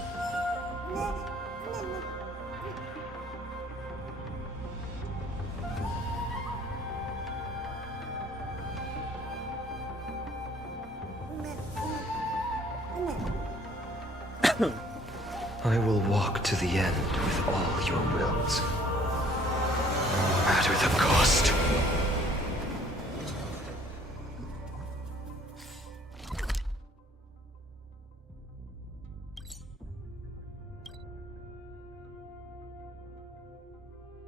I will walk to the end with all your wills, no matter the cost.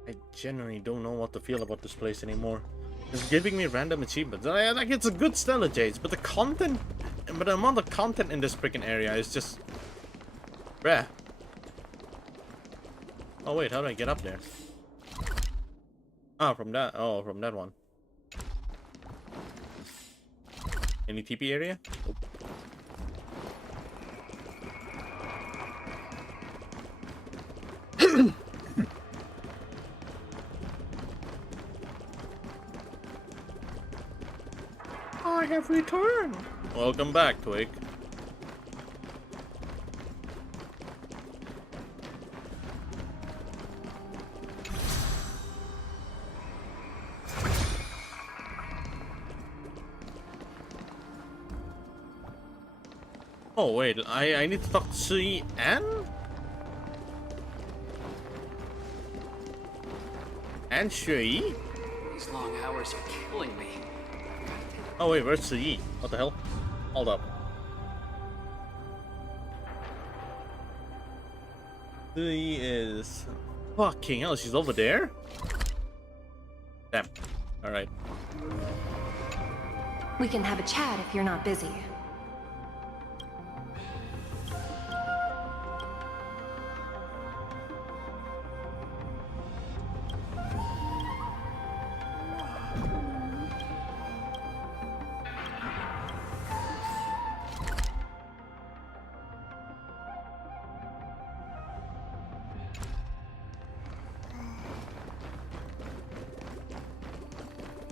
I genuinely don't know what to feel about this place anymore. It's giving me random achievements. Like, it's a good Stellar Jades, but the amount of content in this freaking area is just... bruh. Oh wait, how do I get up there? Oh, from that one. Any TP area? Nope. I have returned. Welcome back, Twig. Oh wait, I need to talk to Sui and Shui? These long hours are killing me. Oh wait, where's Sui? What the hell? Hold up. Sui is... fucking hell, she's over there? Damn. Alright. We can have a chat if you're not busy.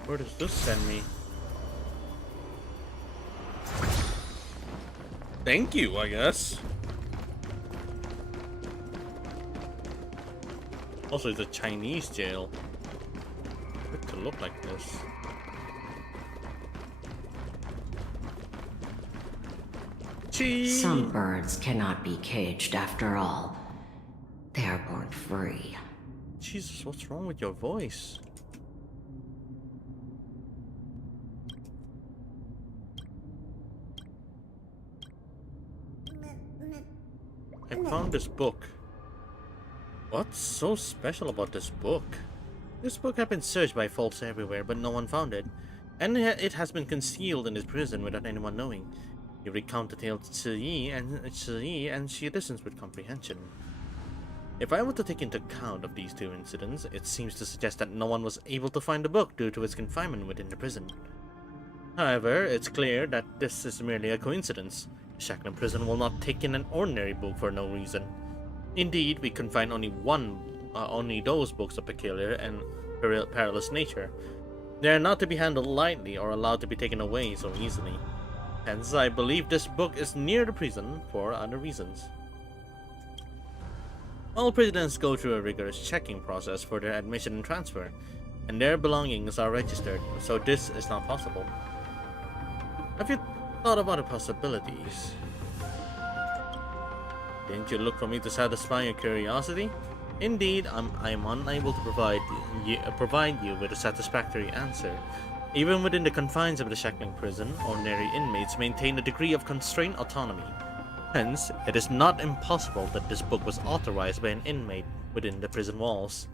Where does this send me? Thank you, I guess. Also, it's a Chinese jail. For it to look like this. Cheese. Some birds cannot be caged after all. They are born free. Jesus, what's wrong with your voice? I found this book. What's so special about this book? This book had been searched by folks everywhere, but no one found it. And it has been concealed in his prison without anyone knowing. You recount the tale to Ci Yi, and she listens with comprehension. If I were to take into account of these two incidents, it seems to suggest that no one was able to find the book due to its confinement within the prison. However, it's clear that this is merely a coincidence. The Shackling prison will not take in an ordinary book for no reason. Indeed, we can find only those books of peculiar and perilous nature. They are not to be handled lightly or allowed to be taken away so easily. Hence, I believe this book is near the prison for other reasons. All prisoners go through a rigorous checking process for their admission and transfer, and their belongings are registered, so this is not possible. Have you thought about the possibilities? Didn't you look for me to satisfy your curiosity? Indeed, I am unable to provide you with a satisfactory answer. Even within the confines of the Shackling prison, ordinary inmates maintain a degree of constrained autonomy. Hence, it is not impossible that this book was authorized by an inmate within the prison walls.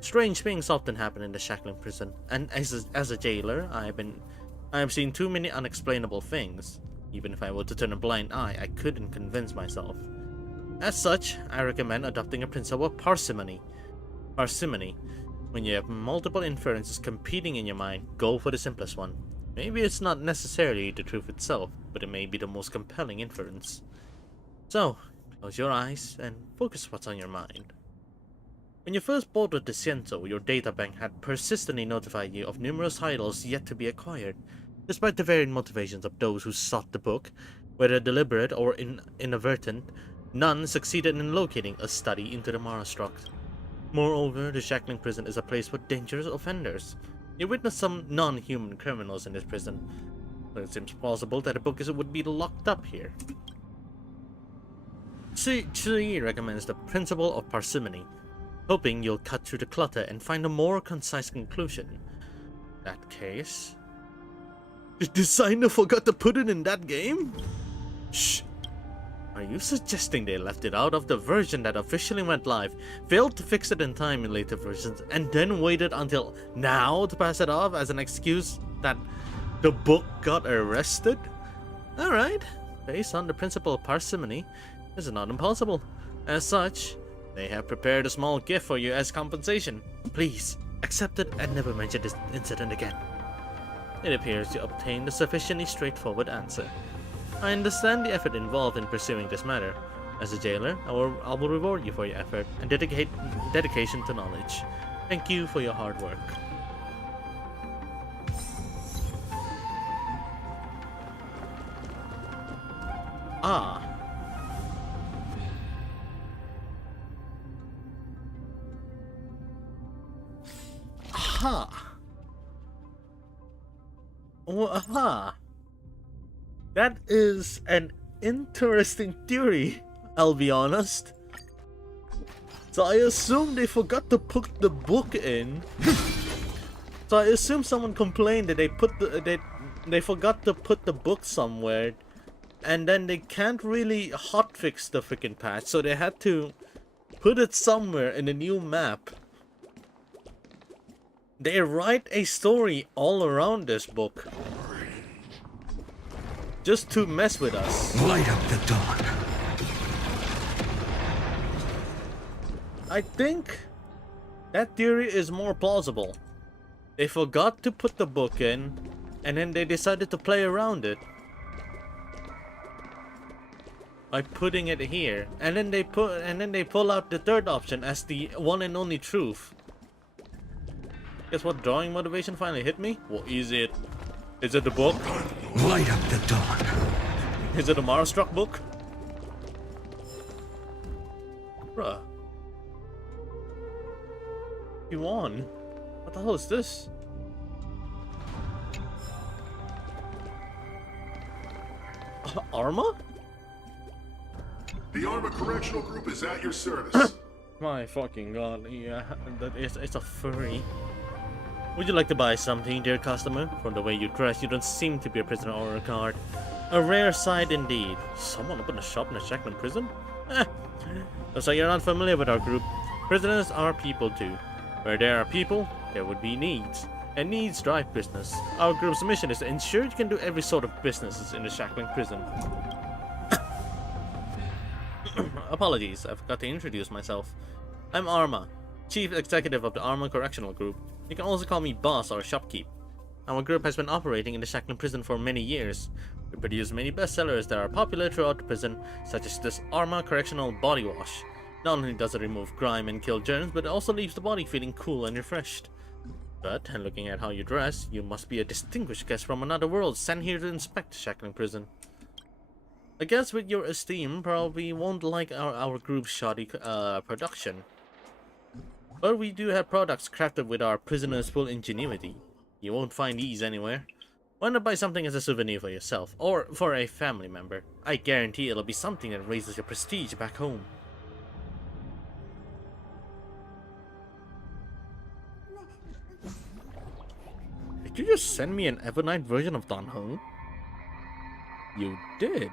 Strange things often happen in the Shackling prison, and as a jailer, I have seen too many unexplainable things. Even if I were to turn a blind eye, I couldn't convince myself. As such, I recommend adopting a principle of parsimony. Parsimony. When you have multiple inferences competing in your mind, go for the simplest one. Maybe it's not necessarily the truth itself, but it may be the most compelling inference. So, close your eyes and focus what's on your mind. When you first boarded the Ciento, your databank had persistently notified you of numerous titles yet to be acquired. Despite the varied motivations of those who sought the book, whether deliberate or inadvertent, none succeeded in locating a study into the Marastruct. Moreover, the Shackling prison is a place for dangerous offenders. You witnessed some non-human criminals in this prison, so it seems plausible that a book would be locked up here. Chi recommends the principle of parsimony, hoping you'll cut through the clutter and find a more concise conclusion. In that case... The designer forgot to put it in that game? Shh! Are you suggesting they left it out of the version that officially went live, failed to fix it in time in later versions, and then waited until now to pass it off as an excuse that the book got arrested? Alright, based on the principle of parsimony, this is not impossible. As such, they have prepared a small gift for you as compensation. Please, accept it and never mention this incident again. It appears you obtained a sufficiently straightforward answer. I understand the effort involved in pursuing this matter. As a jailer, I will reward you for your effort and dedication to knowledge. Thank you for your hard work. Ah. Aha. Oh, aha. That is an interesting theory, I'll be honest. So I assume they forgot to put the book in. So I assume someone complained that they forgot to put the book somewhere, and then they can't really hotfix the freaking patch, so they had to put it somewhere in a new map. They write a story all around this book just to mess with us. Light up the dawn. I think that theory is more plausible. They forgot to put the book in, and then they decided to play around it by putting it here, and then they pull out the third option as the one and only truth. Guess what drawing motivation finally hit me? What is it? Is it the book? Light up the dawn. Is it a Mara-struck book? Bruh. You won. What the hell is this? Arma? The Arma Correctional Group is at your service. My fucking god, yeah, it's a furry. Would you like to buy something, dear customer? From the way you dress, you don't seem to be a prisoner or a guard. A rare sight indeed. Someone opened a shop in a Shackman prison? Looks like you're not familiar with our group. Prisoners are people too. Where there are people, there would be needs. And needs drive business. Our group's mission is to ensure you can do every sort of business in the Shackman prison. Apologies, I forgot to introduce myself. I'm Arma, Chief Executive of the Arma Correctional Group. You can also call me Boss or Shopkeep. Our group has been operating in the Shackman prison for many years. We produce many bestsellers that are popular throughout the prison, such as this Arma Correctional Body Wash. Not only does it remove grime and kill germs, but it also leaves the body feeling cool and refreshed. But, and looking at how you dress, you must be a distinguished guest from another world sent here to inspect the Shackman prison. I guess with your esteem, probably won't like our group's shoddy production. But we do have products crafted with our prisoners' full ingenuity. You won't find these anywhere. Why not buy something as a souvenir for yourself, or for a family member? I guarantee it'll be something that raises your prestige back home. Did you just send me an Evernight version of Don Ho? You did.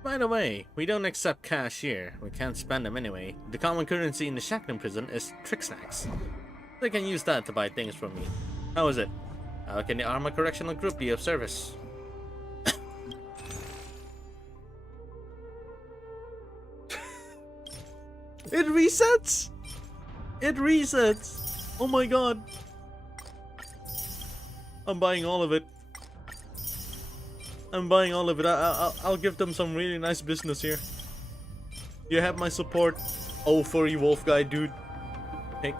By the way, we don't accept cash here. We can't spend them anyway. The common currency in the Shackman prison is trick snacks. They can use that to buy things from me. How is it? How can the Arma Correctional Group be of service? It resets! It resets! Oh my god! I'm buying all of it. I'm buying all of it. I'll give them some really nice business here. You have my support. Oh, furry wolf guy, dude. Pick.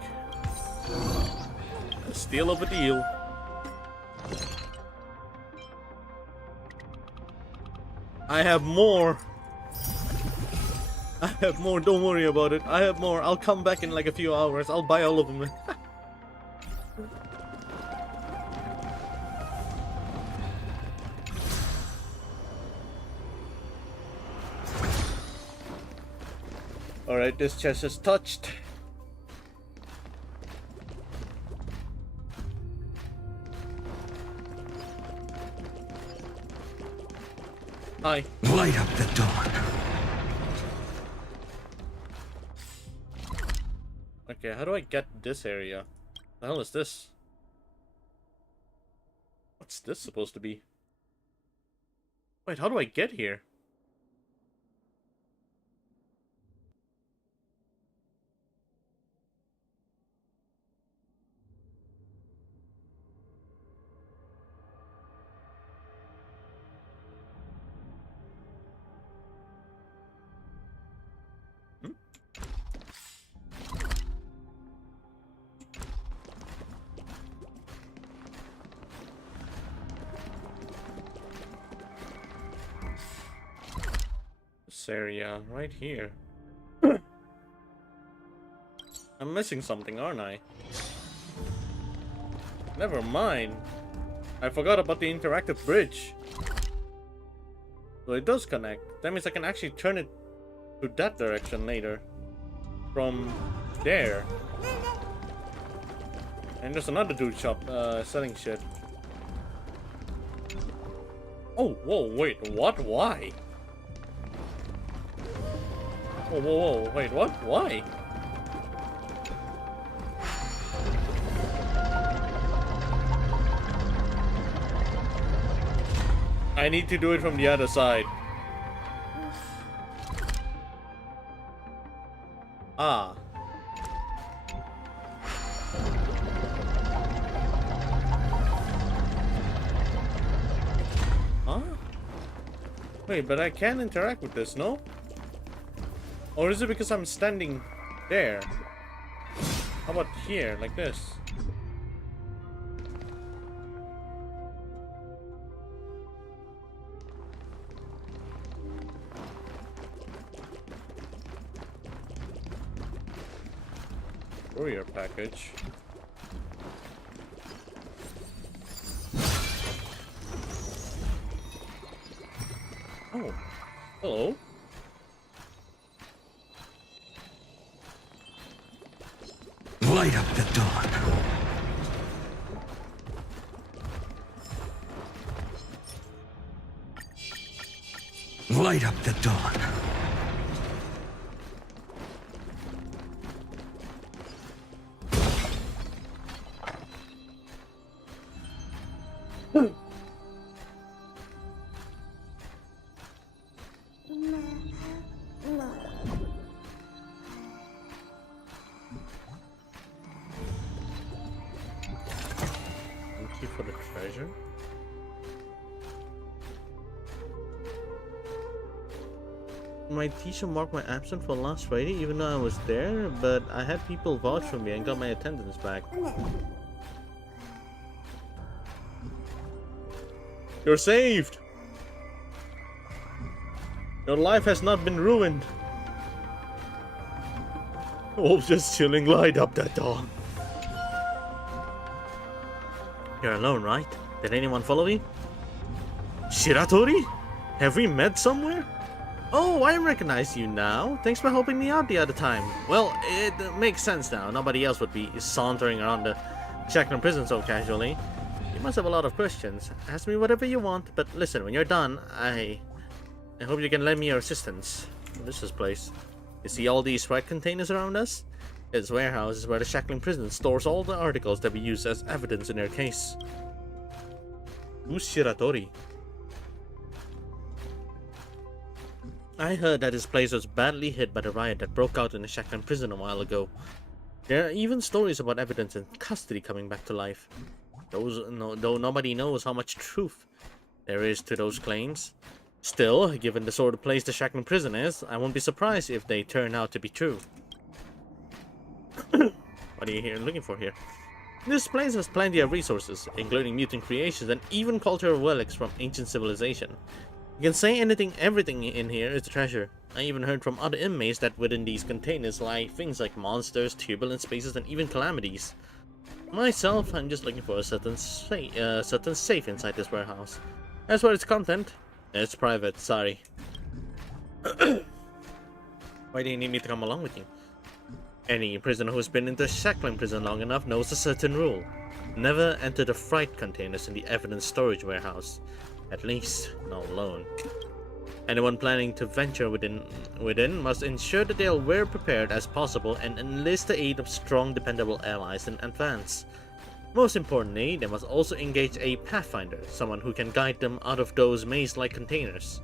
A steal of a deal. I have more. I have more. Don't worry about it. I have more. I'll come back in like a few hours. I'll buy all of them. Alright, this chest is touched. Hi. Light up the dawn. Okay, how do I get this area? The hell is this? What's this supposed to be? Wait, how do I get here? Hmm? This area right here. I'm missing something, aren't I? Never mind. I forgot about the interactive bridge. So it does connect. That means I can actually turn it to that direction later. From there. And there's another dude shop selling shit. Oh, whoa, wait, what? Why? Whoa, whoa, whoa, wait, what? Why? I need to do it from the other side. Ah. Huh? Wait, but I can interact with this, no? Or is it because I'm standing there? How about here, like this? Courier package. Oh, hello. Light up the dawn. Light up the dawn. Thank you for the treasure. My teacher marked my absence for last Friday even though I was there, but I had people vouch for me and got my attendance back. You're saved! Your life has not been ruined. Wolf just chilling, light up that dawn. You're alone, right? Did anyone follow you? Shiratori? Have we met somewhere? Oh, I recognize you now. Thanks for helping me out the other time. Well, it makes sense now. Nobody else would be sauntering around the Shackman prison so casually. You must have a lot of questions. Ask me whatever you want, but listen, when you're done, I hope you can lend me your assistance. This is place. You see all these red containers around us? This warehouse is where the Shackling prison stores all the articles that we use as evidence in their case. Who's Shiratori? I heard that this place was badly hit by the riot that broke out in the Shackling prison a while ago. There are even stories about evidence in custody coming back to life. Though nobody knows how much truth there is to those claims. Still, given the sort of place the Shackling prison is, I won't be surprised if they turn out to be true. What are you here looking for here? This place has plenty of resources, including mutant creations and even cultural relics from ancient civilization. You can say everything in here is a treasure. I even heard from other inmates that within these containers lie things like monsters, turbulent spaces, and even calamities. Myself, I'm just looking for a certain safe inside this warehouse. As for its content, it's private, sorry. Why do you need me to come along with you? Any prisoner who's been in the Shackling prison long enough knows a certain rule. Never enter the freight containers in the evidence storage warehouse. At least, not alone. Anyone planning to venture within must ensure that they are well prepared as possible and enlist the aid of strong, dependable allies in advance. Most importantly, they must also engage a pathfinder, someone who can guide them out of those maze-like containers.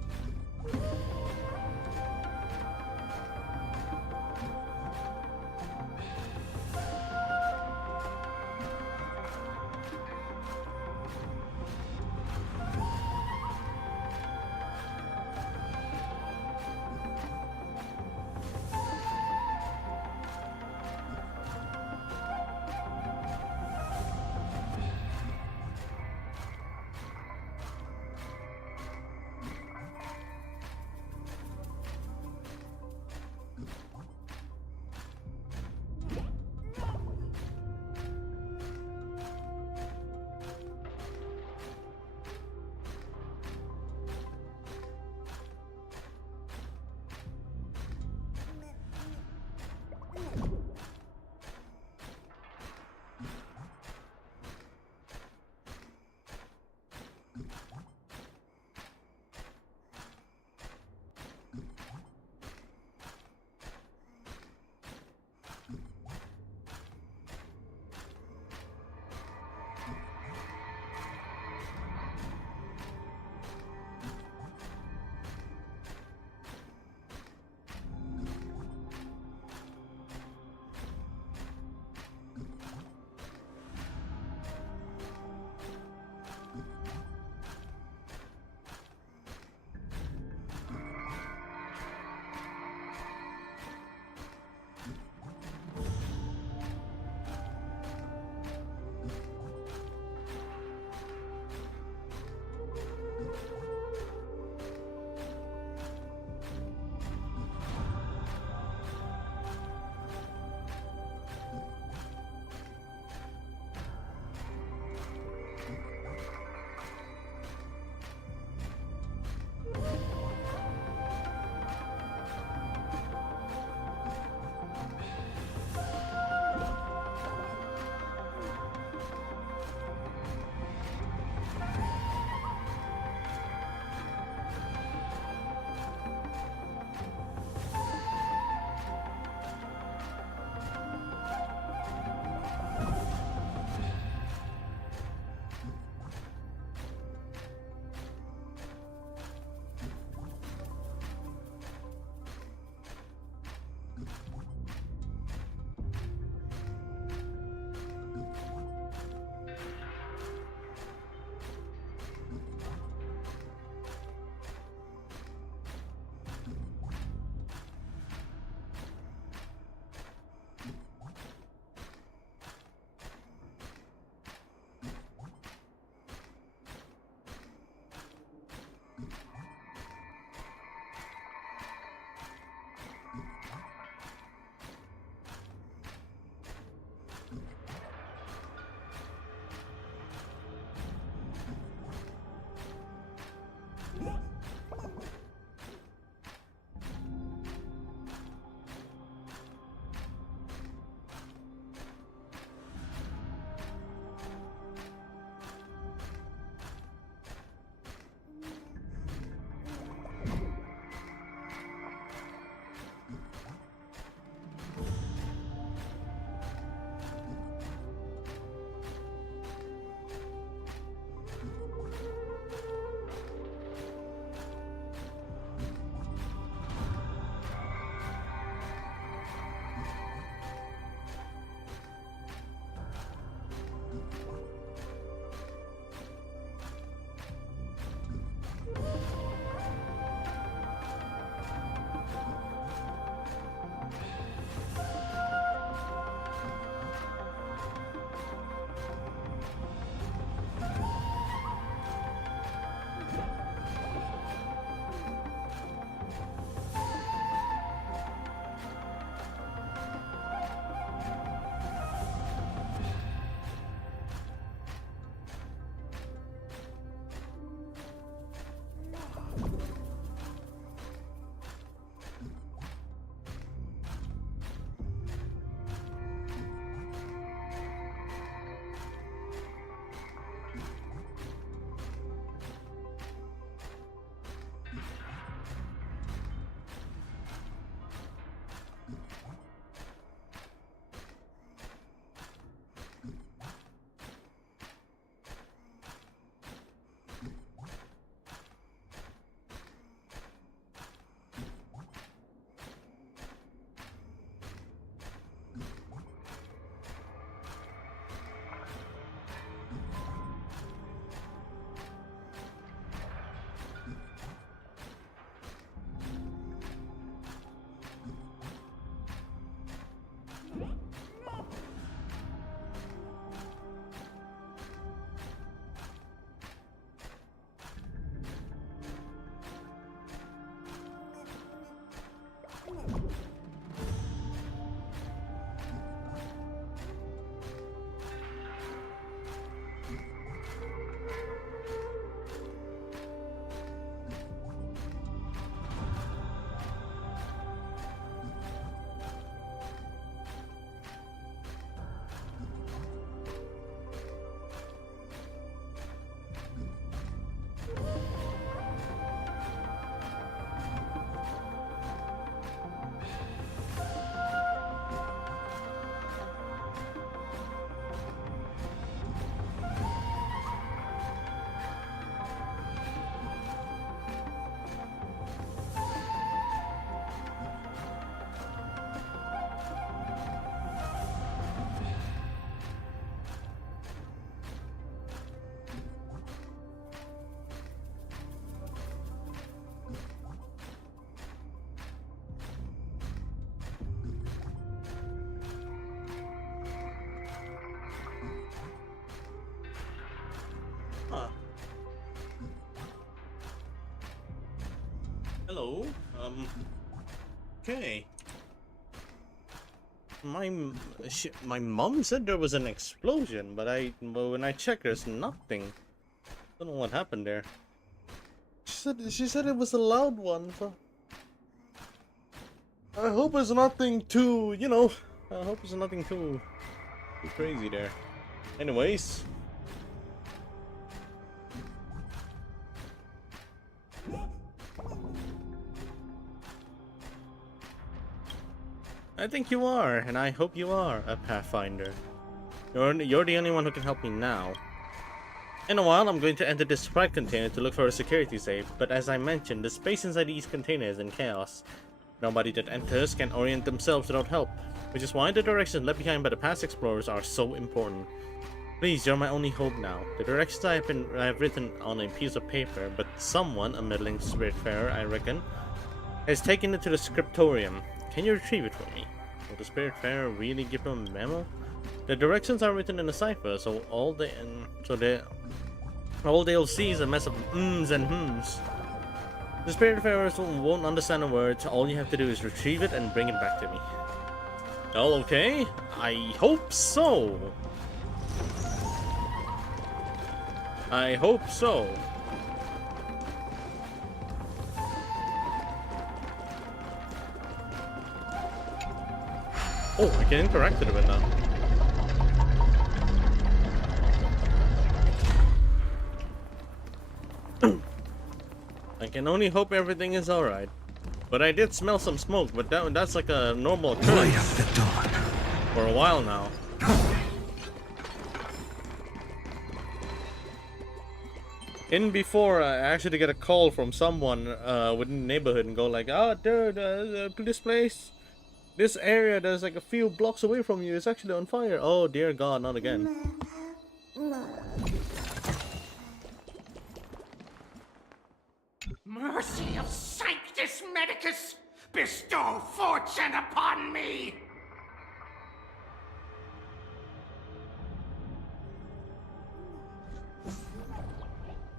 Hello. Okay. My mom said there was an explosion, but when I checked, there's nothing. Don't know what happened there. She said it was a loud one. So I hope it's nothing too, you know. I hope it's nothing too crazy there. Anyways. I think you are, and I hope you are a Pathfinder. You're the only one who can help me now. In a while, I'm going to enter this Sprite container to look for a security safe, but as I mentioned, the space inside these containers is in chaos. Nobody that enters can orient themselves without help, which is why the directions left behind by the past explorers are so important. Please, you're my only hope now. The directions I have written on a piece of paper, but someone, a meddling spiritfarer I reckon, has taken it to the scriptorium. Can you retrieve it for me? Will the spiritfarer really give him a memo? The directions are written in a cipher, so all they'll see is a mess of ums and hms. The spiritfarers won't understand a word. All you have to do is retrieve it and bring it back to me. Well, okay. I hope so. I hope so. Oh, I can interact with it now. I can only hope everything is alright. But I did smell some smoke, but that's like a normal occurrence. Light up the dawn. For a while now. In before, I actually get a call from someone within the neighborhood and go like, "Oh, dude, this place, this area that's like a few blocks away from you is actually on fire." Oh dear God, not again. Mercy of Sanctus Medicus, bestow fortune upon me!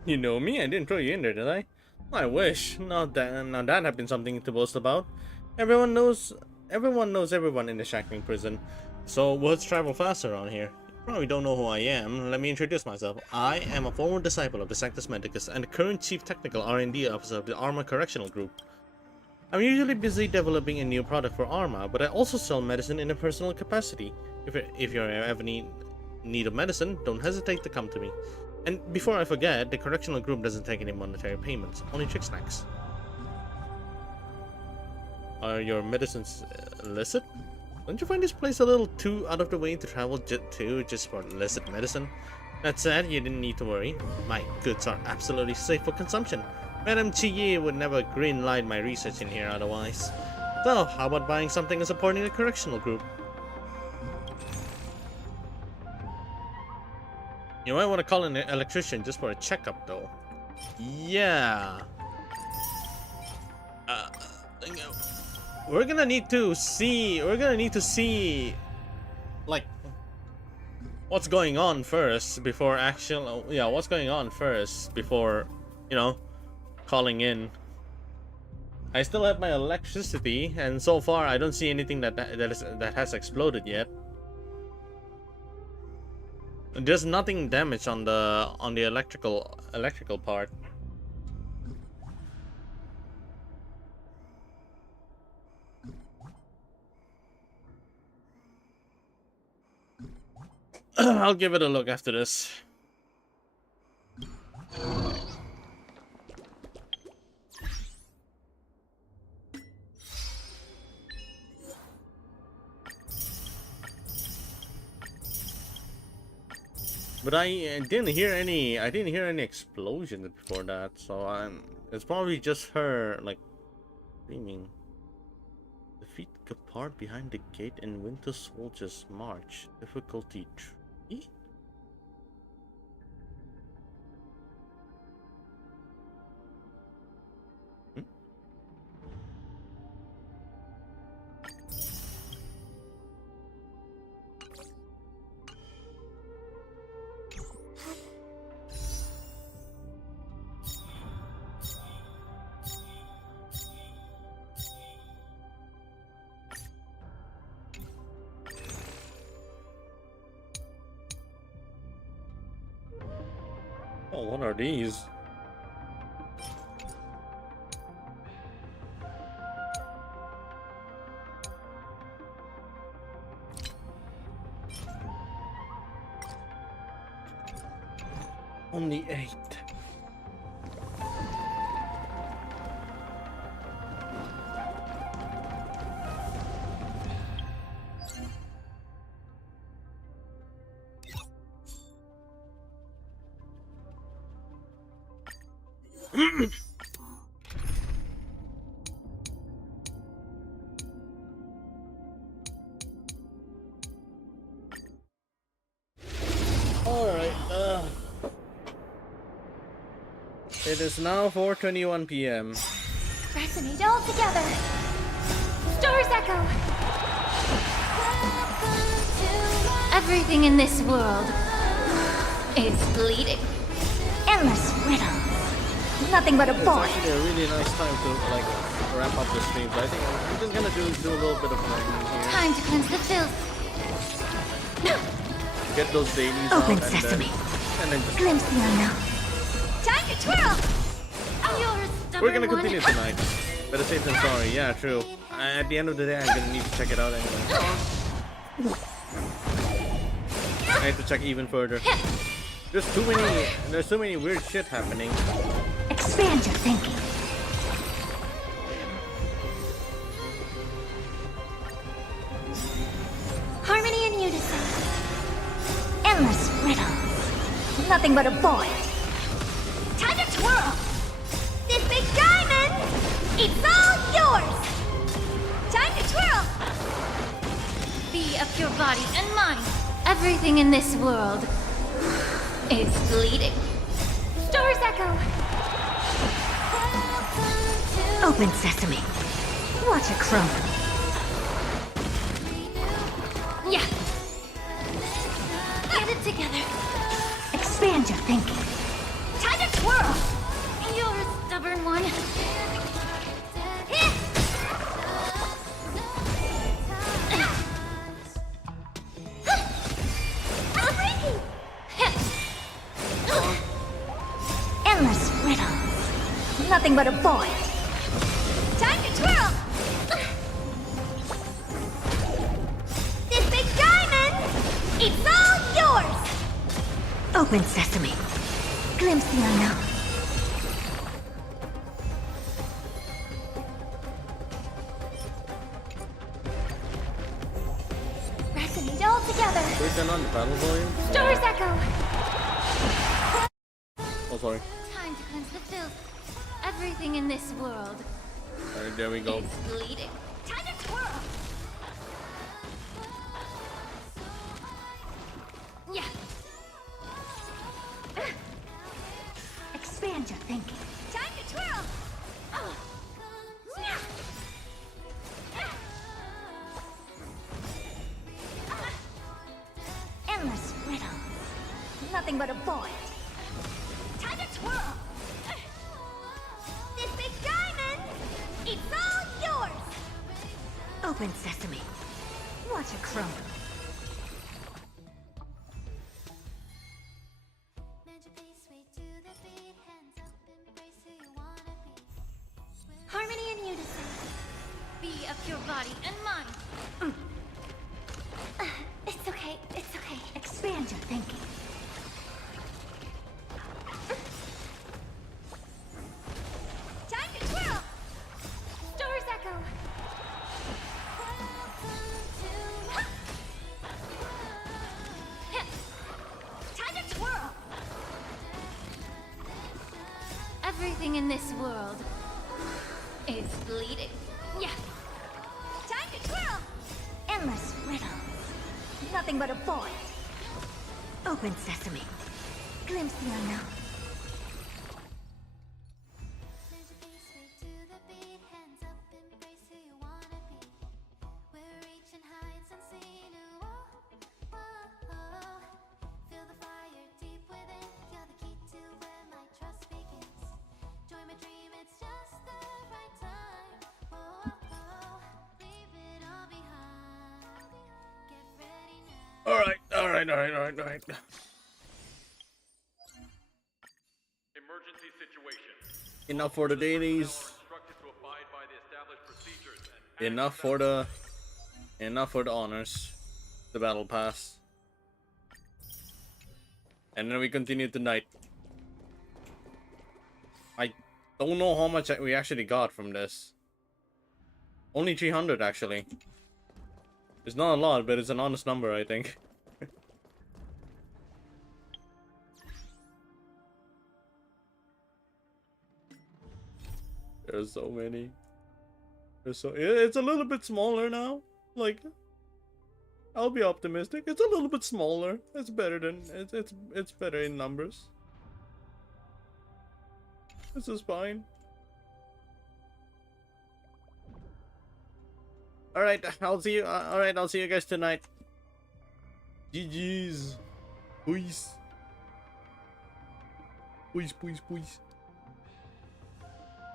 You know me? I didn't throw you in there, did I? I wish. Now that had been something to boast about. Everyone knows everyone in the Shackling prison. So let's travel faster around here. You probably don't know who I am. Let me introduce myself. I am a former disciple of the Sanctus Medicus and the current Chief Technical R&D Officer of the Arma Correctional Group. I'm usually busy developing a new product for Arma, but I also sell medicine in a personal capacity. If you ever need of medicine, don't hesitate to come to me. And before I forget, the correctional group doesn't take any monetary payments, only trick snacks. Are your medicines illicit? Don't you find this place a little too out of the way to travel to just for illicit medicine? That said, you didn't need to worry. My goods are absolutely safe for consumption. Madame Chiye would never green-light my research in here otherwise. So, how about buying something and supporting the correctional group? You might want to call in an electrician just for a checkup, though. Yeah. We're gonna need to see, like, what's going on first before what's going on first before, you know, calling in. I still have my electricity, and so far I don't see anything that has exploded yet. There's nothing damaged on the electrical part. I'll give it a look after this. But I didn't hear any explosions before that, so it's probably just her like screaming. Defeat the part behind the gate and Winter Soldiers March. Difficulty 3? Oh, what are these? Only 8. Alright, it is now 4:21 p.m. Resonate all together. Stars echo. Everything in this world is bleeding. Endless riddles. Nothing but a It's void. actually a really nice time to like wrap up the stream. So I think I'm just gonna do a little bit of learning here. Time to cleanse the filth. Get those dailies Open out sesame. and then just Glimpse the unknown. Time to twirl. You're a stubborn we're gonna one. continue tonight. Better safe than sorry. Yeah, true. At the end of the day, I'm gonna need to check it out anyway. I have to check even further. There's too many weird shit happening. Expand your thinking. Harmony and unison. Endless riddles. Nothing but a void. Time to twirl. This big diamond, it's all yours. Time to twirl. Be of your body and mind. Everything in this world is bleeding. Stars echo. Open sesame. Watch it crumble. Yeah. Get it together. Expand your thinking. Time to twirl. You're a stubborn one. Endless riddles. Nothing but a void. Time to twirl. This big diamond, it's all yours. Open sesame. Glimpse the unknown. Resonate all together. Wait, turn on the battle volume. Stars echo. Oh, sorry. Time to cleanse the filth. Everything in this world Alright, there we go. is bleeding. Time to twirl. Yeah. Expand your thinking. Time to twirl. Endless riddles. Nothing but a void. Time to twirl. This big diamond, it's all yours. Open sesame. Watch it crumble. Harmony and unison. Be of your body and mind. It's okay. It's okay. Expand your thinking. Time to twirl. Stars echo. Time to twirl. Everything in this world is bleeding. Yeah. Time to twirl. Endless riddles. Nothing but a void. Open sesame. Glimpse the unknown. Alright. Enough for the dailies. Enough for the honors. The battle pass. And then we continue tonight. I don't know how much we actually got from this. Only 300 actually. It's not a lot, but it's an honest number, I think. There's so many. It's a little bit smaller now. Like, I'll be optimistic. It's a little bit smaller. It's better than it's better in numbers. This is fine. All right, I'll see you. All right, I'll see you guys tonight. GG's. Peace. Peace.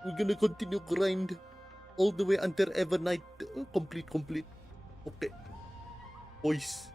We're gonna continue grind all the way until Evernight complete. Okay. Peace.